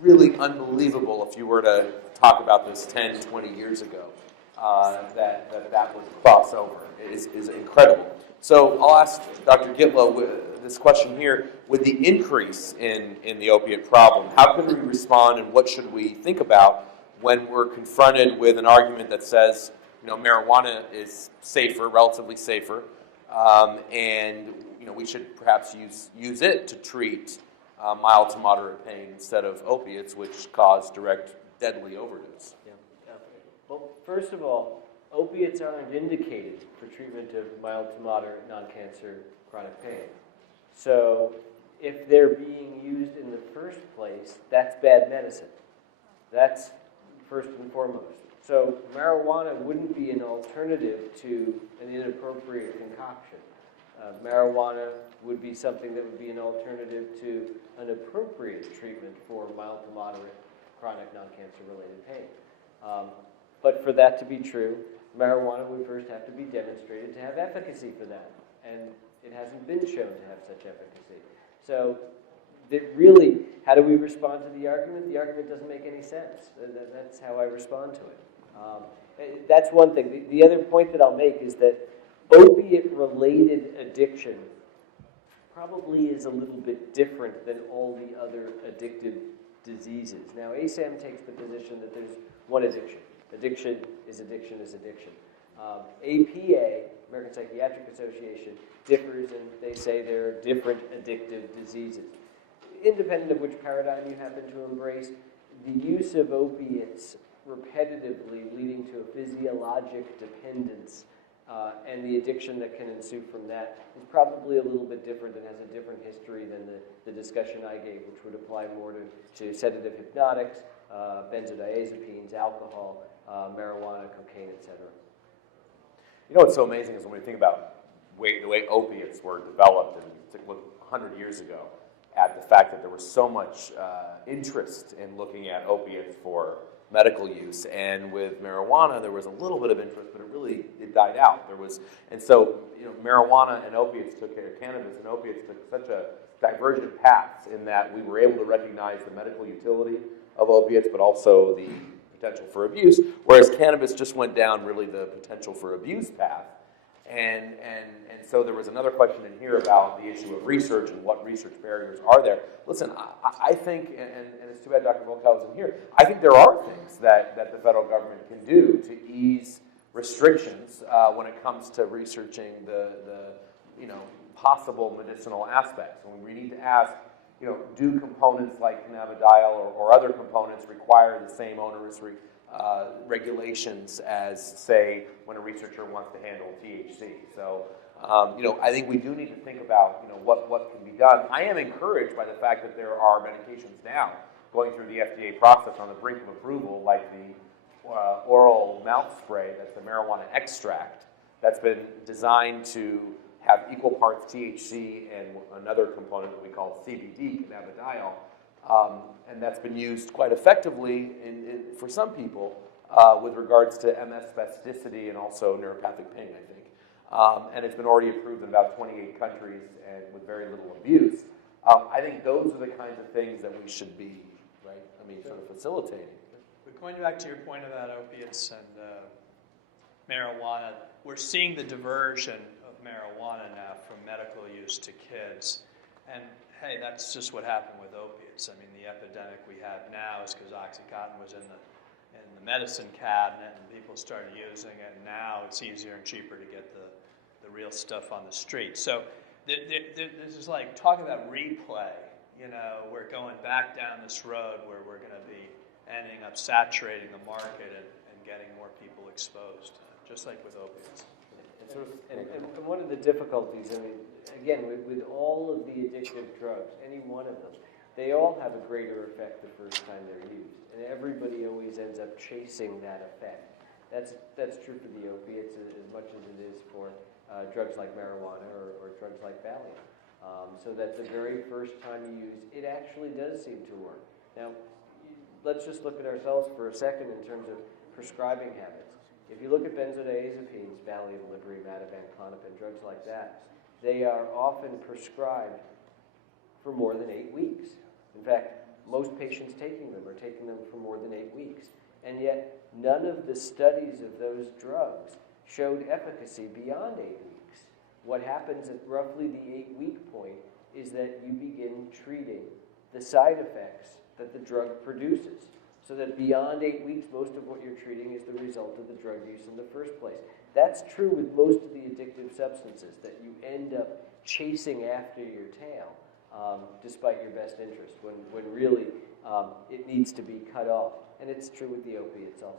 really unbelievable if you were to talk about this 10, 20 years ago. That would cross over. It is incredible. So I'll ask Dr. Gitlow this question here. With the increase in the opiate problem, how can we respond, and what should we think about when we're confronted with an argument that says, marijuana is safer, relatively safer, and we should perhaps use it to treat mild to moderate pain instead of opiates, which cause direct deadly overdose? Well, first of all, opiates aren't indicated for treatment of mild to moderate non-cancer chronic pain. So if they're being used in the first place, that's bad medicine. That's first and foremost. So marijuana wouldn't be an alternative to an inappropriate concoction. Marijuana would be something that would be an alternative to an appropriate treatment for mild to moderate chronic non-cancer related pain. But for that to be true, marijuana would first have to be demonstrated to have efficacy for that. And it hasn't been shown to have such efficacy. So that really, how do we respond to the argument? The argument doesn't make any sense. That's how I respond to it. That's one thing. The other point that I'll make is that opiate-related addiction probably is a little bit different than all the other addictive diseases. Now, ASAM takes the position that there's one addiction. Addiction is addiction is addiction. APA, American Psychiatric Association, differs, and they say there are different addictive diseases. Independent of which paradigm you happen to embrace, the use of opiates repetitively leading to a physiologic dependence and the addiction that can ensue from that is probably a little bit different and has a different history than the discussion I gave, which would apply more to sedative hypnotics, benzodiazepines, alcohol, marijuana, cocaine, etc. You know what's so amazing is when we think about the way opiates were developed 100 years ago, at the fact that there was so much interest in looking at opiates for medical use, and with marijuana there was a little bit of interest, but it died out. And so marijuana and opiates cannabis and opiates took such a divergent path in that we were able to recognize the medical utility of opiates, but also the potential for abuse, whereas cannabis just went down really the potential for abuse path. And so there was another question in here about the issue of research and what research barriers are there. Listen, I think, and it's too bad Dr. Volkow isn't here, I think there are things that the federal government can do to ease restrictions when it comes to researching the possible medicinal aspects. And we need to ask, do components like cannabidiol or other components require the same onerous regulations as, say, when a researcher wants to handle THC? So, I think we do need to think about, what can be done. I am encouraged by the fact that there are medications now going through the FDA process on the brink of approval, like the oral mouth spray, that's the marijuana extract, that's been designed to have equal parts THC and another component that we call CBD, cannabidiol, and that's been used quite effectively for some people with regards to MS spasticity and also neuropathic pain, I think. And it's been already approved in about 28 countries and with very little abuse. I think those are the kinds of things that we should be, sort of facilitating. But going back to your point about opiates and marijuana, we're seeing the diversion of marijuana now from medical use to kids. And hey, that's just what happened with opiates. I mean, the epidemic we have now is because OxyContin was in the medicine cabinet and people started using it, and now it's easier and cheaper to get the real stuff on the street. So this is like, talk about replay. We're going back down this road where we're going to be ending up saturating the market and getting more people exposed, just like with opiates. And one of the difficulties, again, with all of the addictive drugs, any one of them, they all have a greater effect the first time they're used. And everybody always ends up chasing that effect. That's true for the opiates as much as it is for drugs like marijuana or drugs like Valium. So that the very first time you use, it actually does seem to work. Now, let's just look at ourselves for a second in terms of prescribing habits. If you look at benzodiazepines, Valium, Librium, Ativan, Klonopin, drugs like that, they are often prescribed for more than 8 weeks. In fact, most patients taking them are taking them for more than 8 weeks. And yet, none of the studies of those drugs showed efficacy beyond 8 weeks. What happens at roughly the 8-week point is that you begin treating the side effects that the drug produces. So that beyond 8 weeks, most of what you're treating is the result of the drug use in the first place. That's true with most of the addictive substances, that you end up chasing after your tail, despite your best interest, when really it needs to be cut off. And it's true with the opiates also.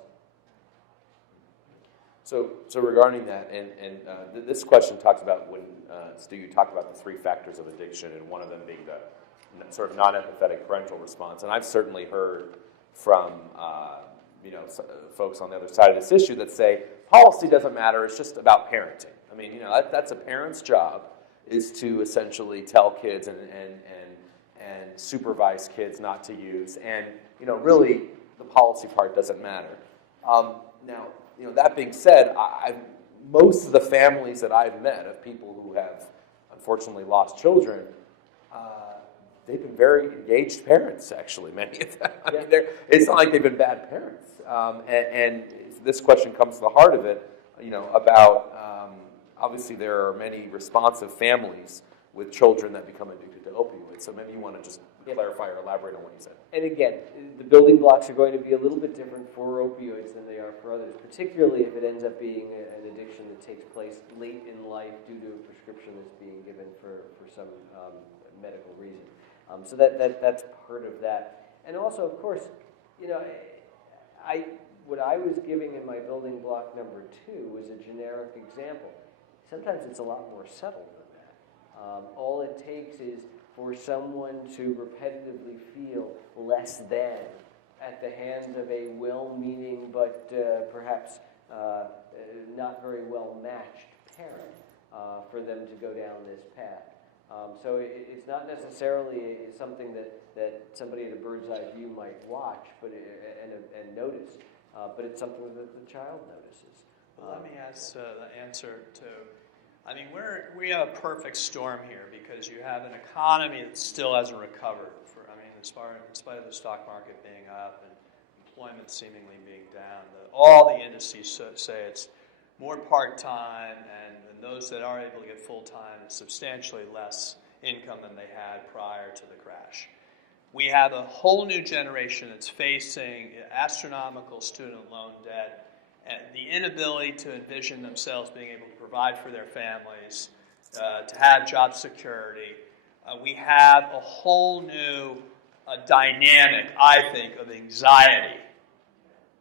So regarding that, and this question talks about when, Stu, you talked about the 3 factors of addiction, and one of them being the sort of non-empathetic parental response. And I've certainly heard from folks on the other side of this issue that say policy doesn't matter, it's just about parenting. I mean, that's a parent's job, is to essentially tell kids and supervise kids not to use, and really the policy part doesn't matter. Now, that being said, most of the families that I've met of people who have unfortunately lost children, they've been very engaged parents, actually, many of them. I Yeah. mean, it's not like they've been bad parents. And this question comes to the heart of it, about obviously there are many responsive families with children that become addicted to opioids. So maybe you want to just clarify or elaborate on what you said. And again, the building blocks are going to be a little bit different for opioids than they are for others, particularly if it ends up being an addiction that takes place late in life due to a prescription that's being given for some medical reason. So that's part of that. And also, of course, what I was giving in my building block number 2 was a generic example. Sometimes it's a lot more subtle than that. All it takes is for someone to repetitively feel less than at the hands of a well-meaning but perhaps not very well-matched parent for them to go down this path. So it's not necessarily something that somebody at a bird's eye view might watch and notice, but it's something that the child notices. Well, let me ask the answer to. I mean, we have a perfect storm here because you have an economy that still hasn't recovered. In spite of the stock market being up and employment seemingly being down, all the indices say it's more part-time, and those that are able to get full-time, it's substantially less income than they had prior to the crash. We have a whole new generation that's facing astronomical student loan debt, and the inability to envision themselves being able to provide for their families, to have job security. We have a whole new dynamic, I think, of anxiety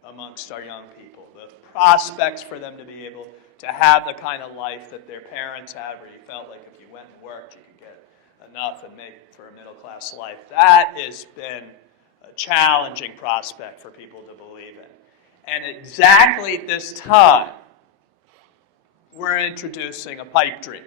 amongst our young people. The prospects for them to be able to have the kind of life that their parents had, where you felt like if you went and worked, you could get enough and make for a middle-class life. That has been a challenging prospect for people to believe in. And exactly at this time, we're introducing a pipe dream.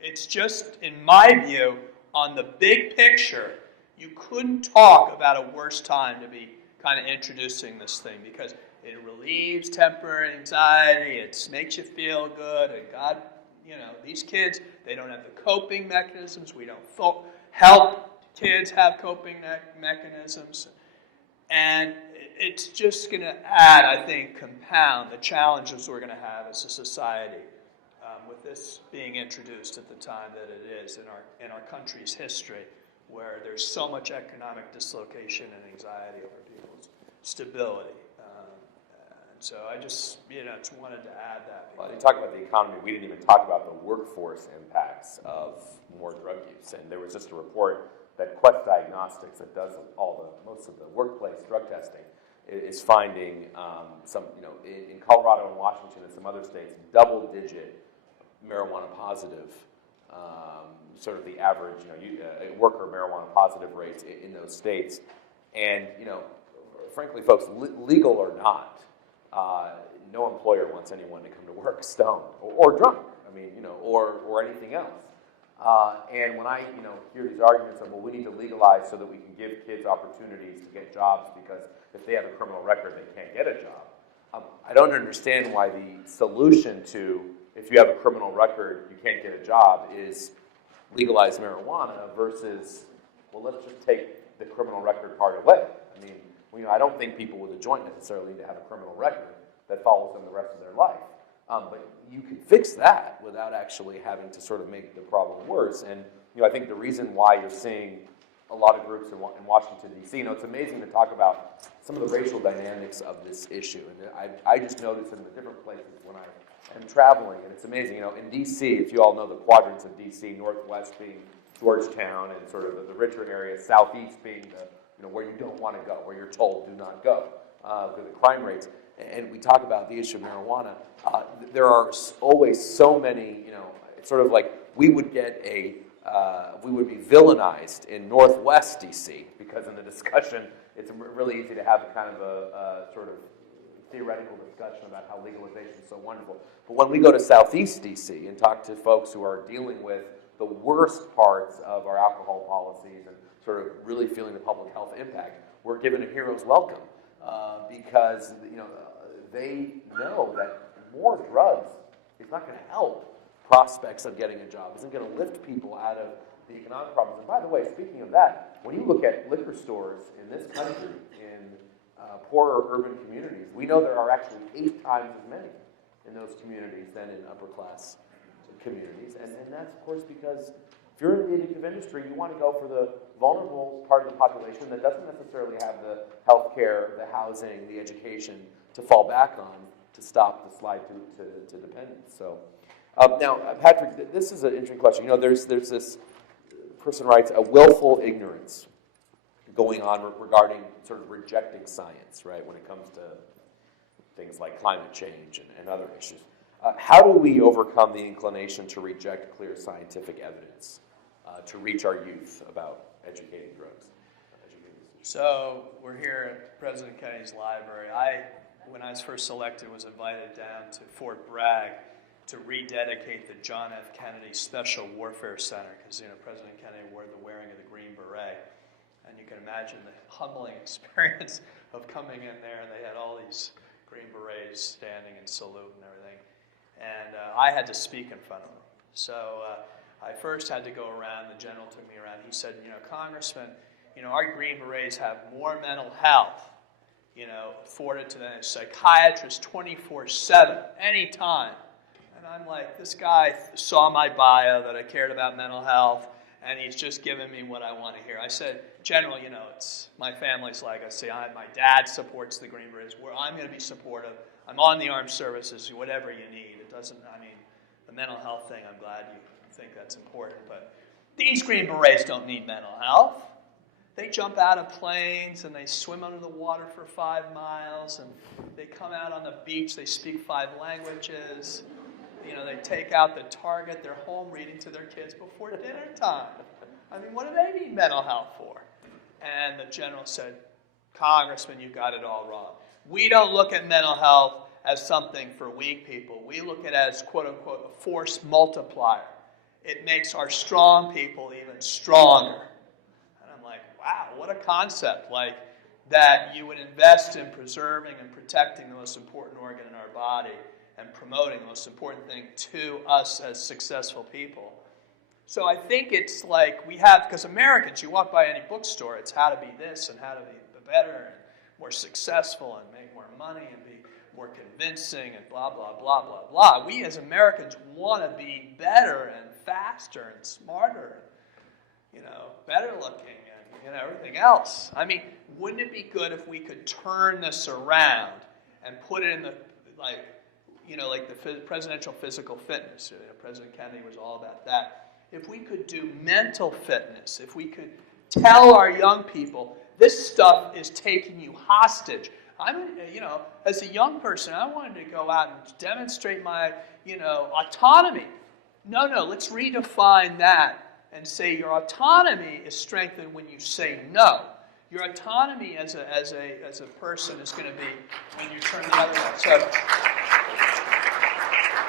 It's just, in my view, on the big picture, you couldn't talk about a worse time to be kind of introducing this thing, because it relieves temporary anxiety, it makes you feel good, and God, these kids, they don't have the coping mechanisms. We don't help kids have coping mechanisms. And it's just going to add, I think, compound the challenges we're going to have as a society with this being introduced at the time that it is in our country's history, where there's so much economic dislocation and anxiety over people's stability. So I just wanted to add that. Well, you talk about the economy. We didn't even talk about the workforce impacts of more drug use. And there was just a report that Quest Diagnostics, that does most of the workplace drug testing, is finding in Colorado and Washington and some other states, double-digit marijuana positive, sort of the average worker marijuana positive rates in those states. And frankly, folks, legal or not, no employer wants anyone to come to work stoned or drunk. Or anything else. And when I hear these arguments of, well, we need to legalize so that we can give kids opportunities to get jobs, because if they have a criminal record, they can't get a job. I don't understand why the solution to, if you have a criminal record, you can't get a job, is legalize marijuana versus, well, let's just take the criminal record part away. I don't think people with a joint necessarily need to have a criminal record that follows them the rest of their life. But you can fix that without actually having to sort of make the problem worse. And I think the reason why you're seeing a lot of groups in Washington, D.C., it's amazing to talk about some of the racial dynamics of this issue. And I just notice in the different places when I am traveling, and it's amazing. In D.C., if you all know the quadrants of D.C., Northwest being Georgetown, and sort of the richer areas, Southeast being where you don't want to go, where you're told do not go, for the crime rates. And we talk about the issue of marijuana. There are always so many, it's sort of like we would be villainized in Northwest D.C. because in the discussion, it's really easy to have a kind of a sort of theoretical discussion about how legalization is so wonderful. But when we go to Southeast D.C. and talk to folks who are dealing with the worst parts of our alcohol policies and sort of really feeling the public health impact, we're given a hero's welcome because they know that more drugs is not going to help prospects of getting a job, isn't going to lift people out of the economic problems. And by the way, speaking of that, when you look at liquor stores in this country, in poorer urban communities, we know there are actually 8 times as many in those communities than in upper class communities. And that's, of course, because if you're in the addictive industry, you want to go for the vulnerable part of the population that doesn't necessarily have the health care, the housing, the education to fall back on to stop the slide to dependence. So now, Patrick, this is an interesting question. You know, there's this person writes, a willful ignorance going on regarding sort of rejecting science, right, when it comes to things like climate change and other issues. How do we overcome the inclination to reject clear scientific evidence to reach our youth about educating drugs? So we're here at President Kennedy's library. When I was first selected, was invited down to Fort Bragg to rededicate the John F. Kennedy Special Warfare Center, because President Kennedy wore the wearing of the Green Beret. And you can imagine the humbling experience of coming in there, and they had all these Green Berets standing in salute and everything. And I had to speak in front of them. So I first had to go around. The general took me around. He said, Congressman, our Green Berets have more mental health, afforded to them as psychiatrists 24/7, anytime. And I'm like, this guy saw my bio that I cared about mental health, and he's just giving me what I want to hear. I said, General, it's my family's like I say, my dad supports the Green Berets. I'm going to be supportive. I'm on the armed services, whatever you need. It doesn't, the mental health thing, I'm glad you think that's important, but these Green Berets don't need mental health. They jump out of planes and they swim under the water for 5 miles, and they come out on the beach, they speak 5 languages. They take out the Target, they're home reading to their kids before dinner time. What do they need mental health for? And the general said, Congressman, you got it all wrong. We don't look at mental health as something for weak people. We look at it as, quote unquote, a force multiplier. It makes our strong people even stronger. And I'm like, wow, what a concept. Like that you would invest in preserving and protecting the most important organ in our body and promoting the most important thing to us as successful people. So I think it's like we have, because Americans, you walk by any bookstore, it's how to be this and how to be better and more successful and make more money and be more convincing and blah, blah, blah, blah, blah. We as Americans want to be better and faster and smarter, better looking and everything else. Wouldn't it be good if we could turn this around and put it in the, like the presidential physical fitness? President Kennedy was all about that. If we could do mental fitness, if we could tell our young people, this stuff is taking you hostage. As a young person, I wanted to go out and demonstrate my, autonomy. No, let's redefine that and say your autonomy is strengthened when you say no. Your autonomy as a person is going to be when you turn the other way. So,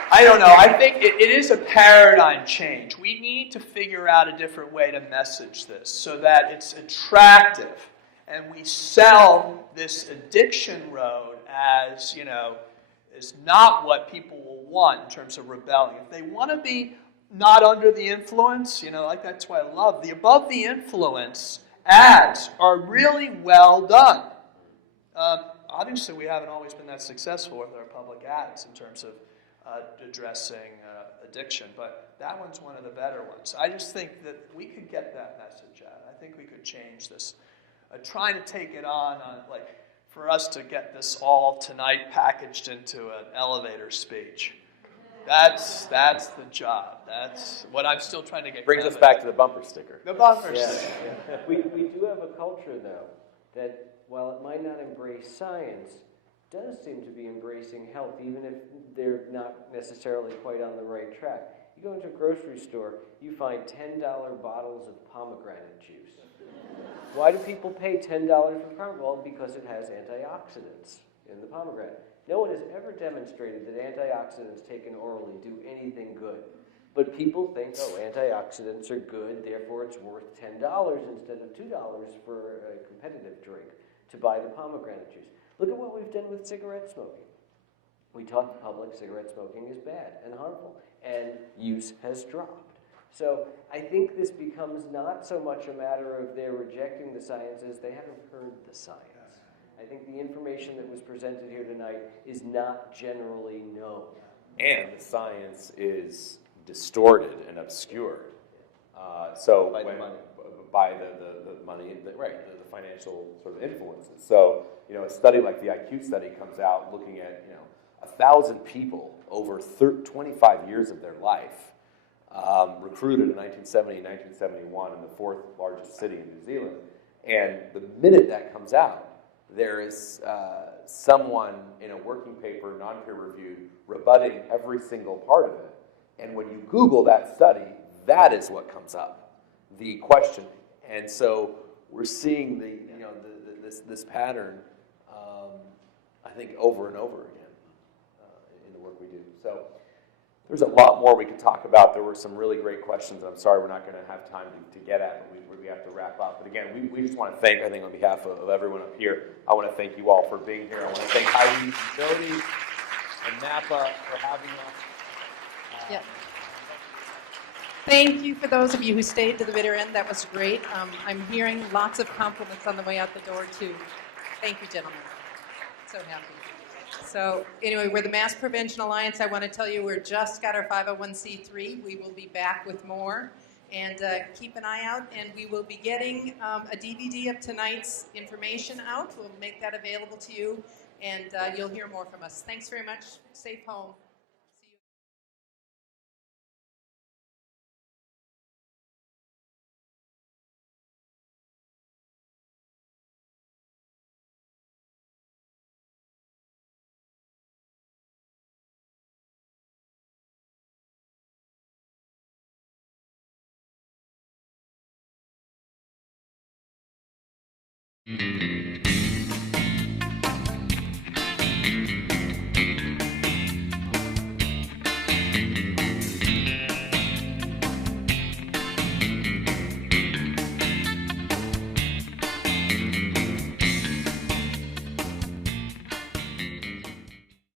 I don't know. I think it is a paradigm change. We need to figure out a different way to message this so that it's attractive. And we sell this addiction road as, is not what people will want in terms of rebelling. If they want to be not under the influence, that's why I love the above the influence ads are really well done. Obviously, we haven't always been that successful with our public ads in terms of addressing addiction, but that one's one of the better ones. I just think that we could get that message out. I think we could change this. Trying to take it on, for us to get this all tonight packaged into an elevator speech. That's the job. That's what I'm still trying to get. Brings us back to the bumper sticker. The bumper sticker. Yeah. We do have a culture, though, that while it might not embrace science, does seem to be embracing health, even if they're not necessarily quite on the right track. You go into a grocery store, you find $10 bottles of pomegranate juice. Why do people pay $10 for pomegranate? Well, because it has antioxidants in the pomegranate. No one has ever demonstrated that antioxidants taken orally do anything good. But people think, antioxidants are good, therefore it's worth $10 instead of $2 for a competitive drink to buy the pomegranate juice. Look at what we've done with cigarette smoking. We taught the public cigarette smoking is bad and harmful, and use has dropped. So I think this becomes not so much a matter of they're rejecting the science as they haven't heard the science. I think the information that was presented here tonight is not generally known. And the science is distorted and obscure. So By the money. By the money, right, the financial sort of influences. So, a study like the IQ study comes out looking at, 1,000 people over 25 years of their life, recruited in 1970 and 1971 in the fourth largest city in New Zealand. And the minute that comes out, there is someone in a working paper, non-peer reviewed, rebutting every single part of it. And when you Google that study, that is what comes up, the questioning. And so we're seeing this pattern, I think, over and over again in the work we do. So there's a lot more we could talk about. There were some really great questions. I'm sorry we're not going to have time to get at, but we have to wrap up. But again, we just want to thank, I think on behalf of everyone up here, I want to thank you all for being here. I want to thank Heidi and Jody and Napa for having us. Yeah. Thank you for those of you who stayed to the bitter end. That was great. I'm hearing lots of compliments on the way out the door, too. Thank you, gentlemen. So happy. So anyway, we're the Mass Prevention Alliance. I want to tell you we're just got our 501c3. We will be back with more. And keep an eye out. And we will be getting a DVD of tonight's information out. We'll make that available to you. And you'll hear more from us. Thanks very much. Safe home. Mm-hmm.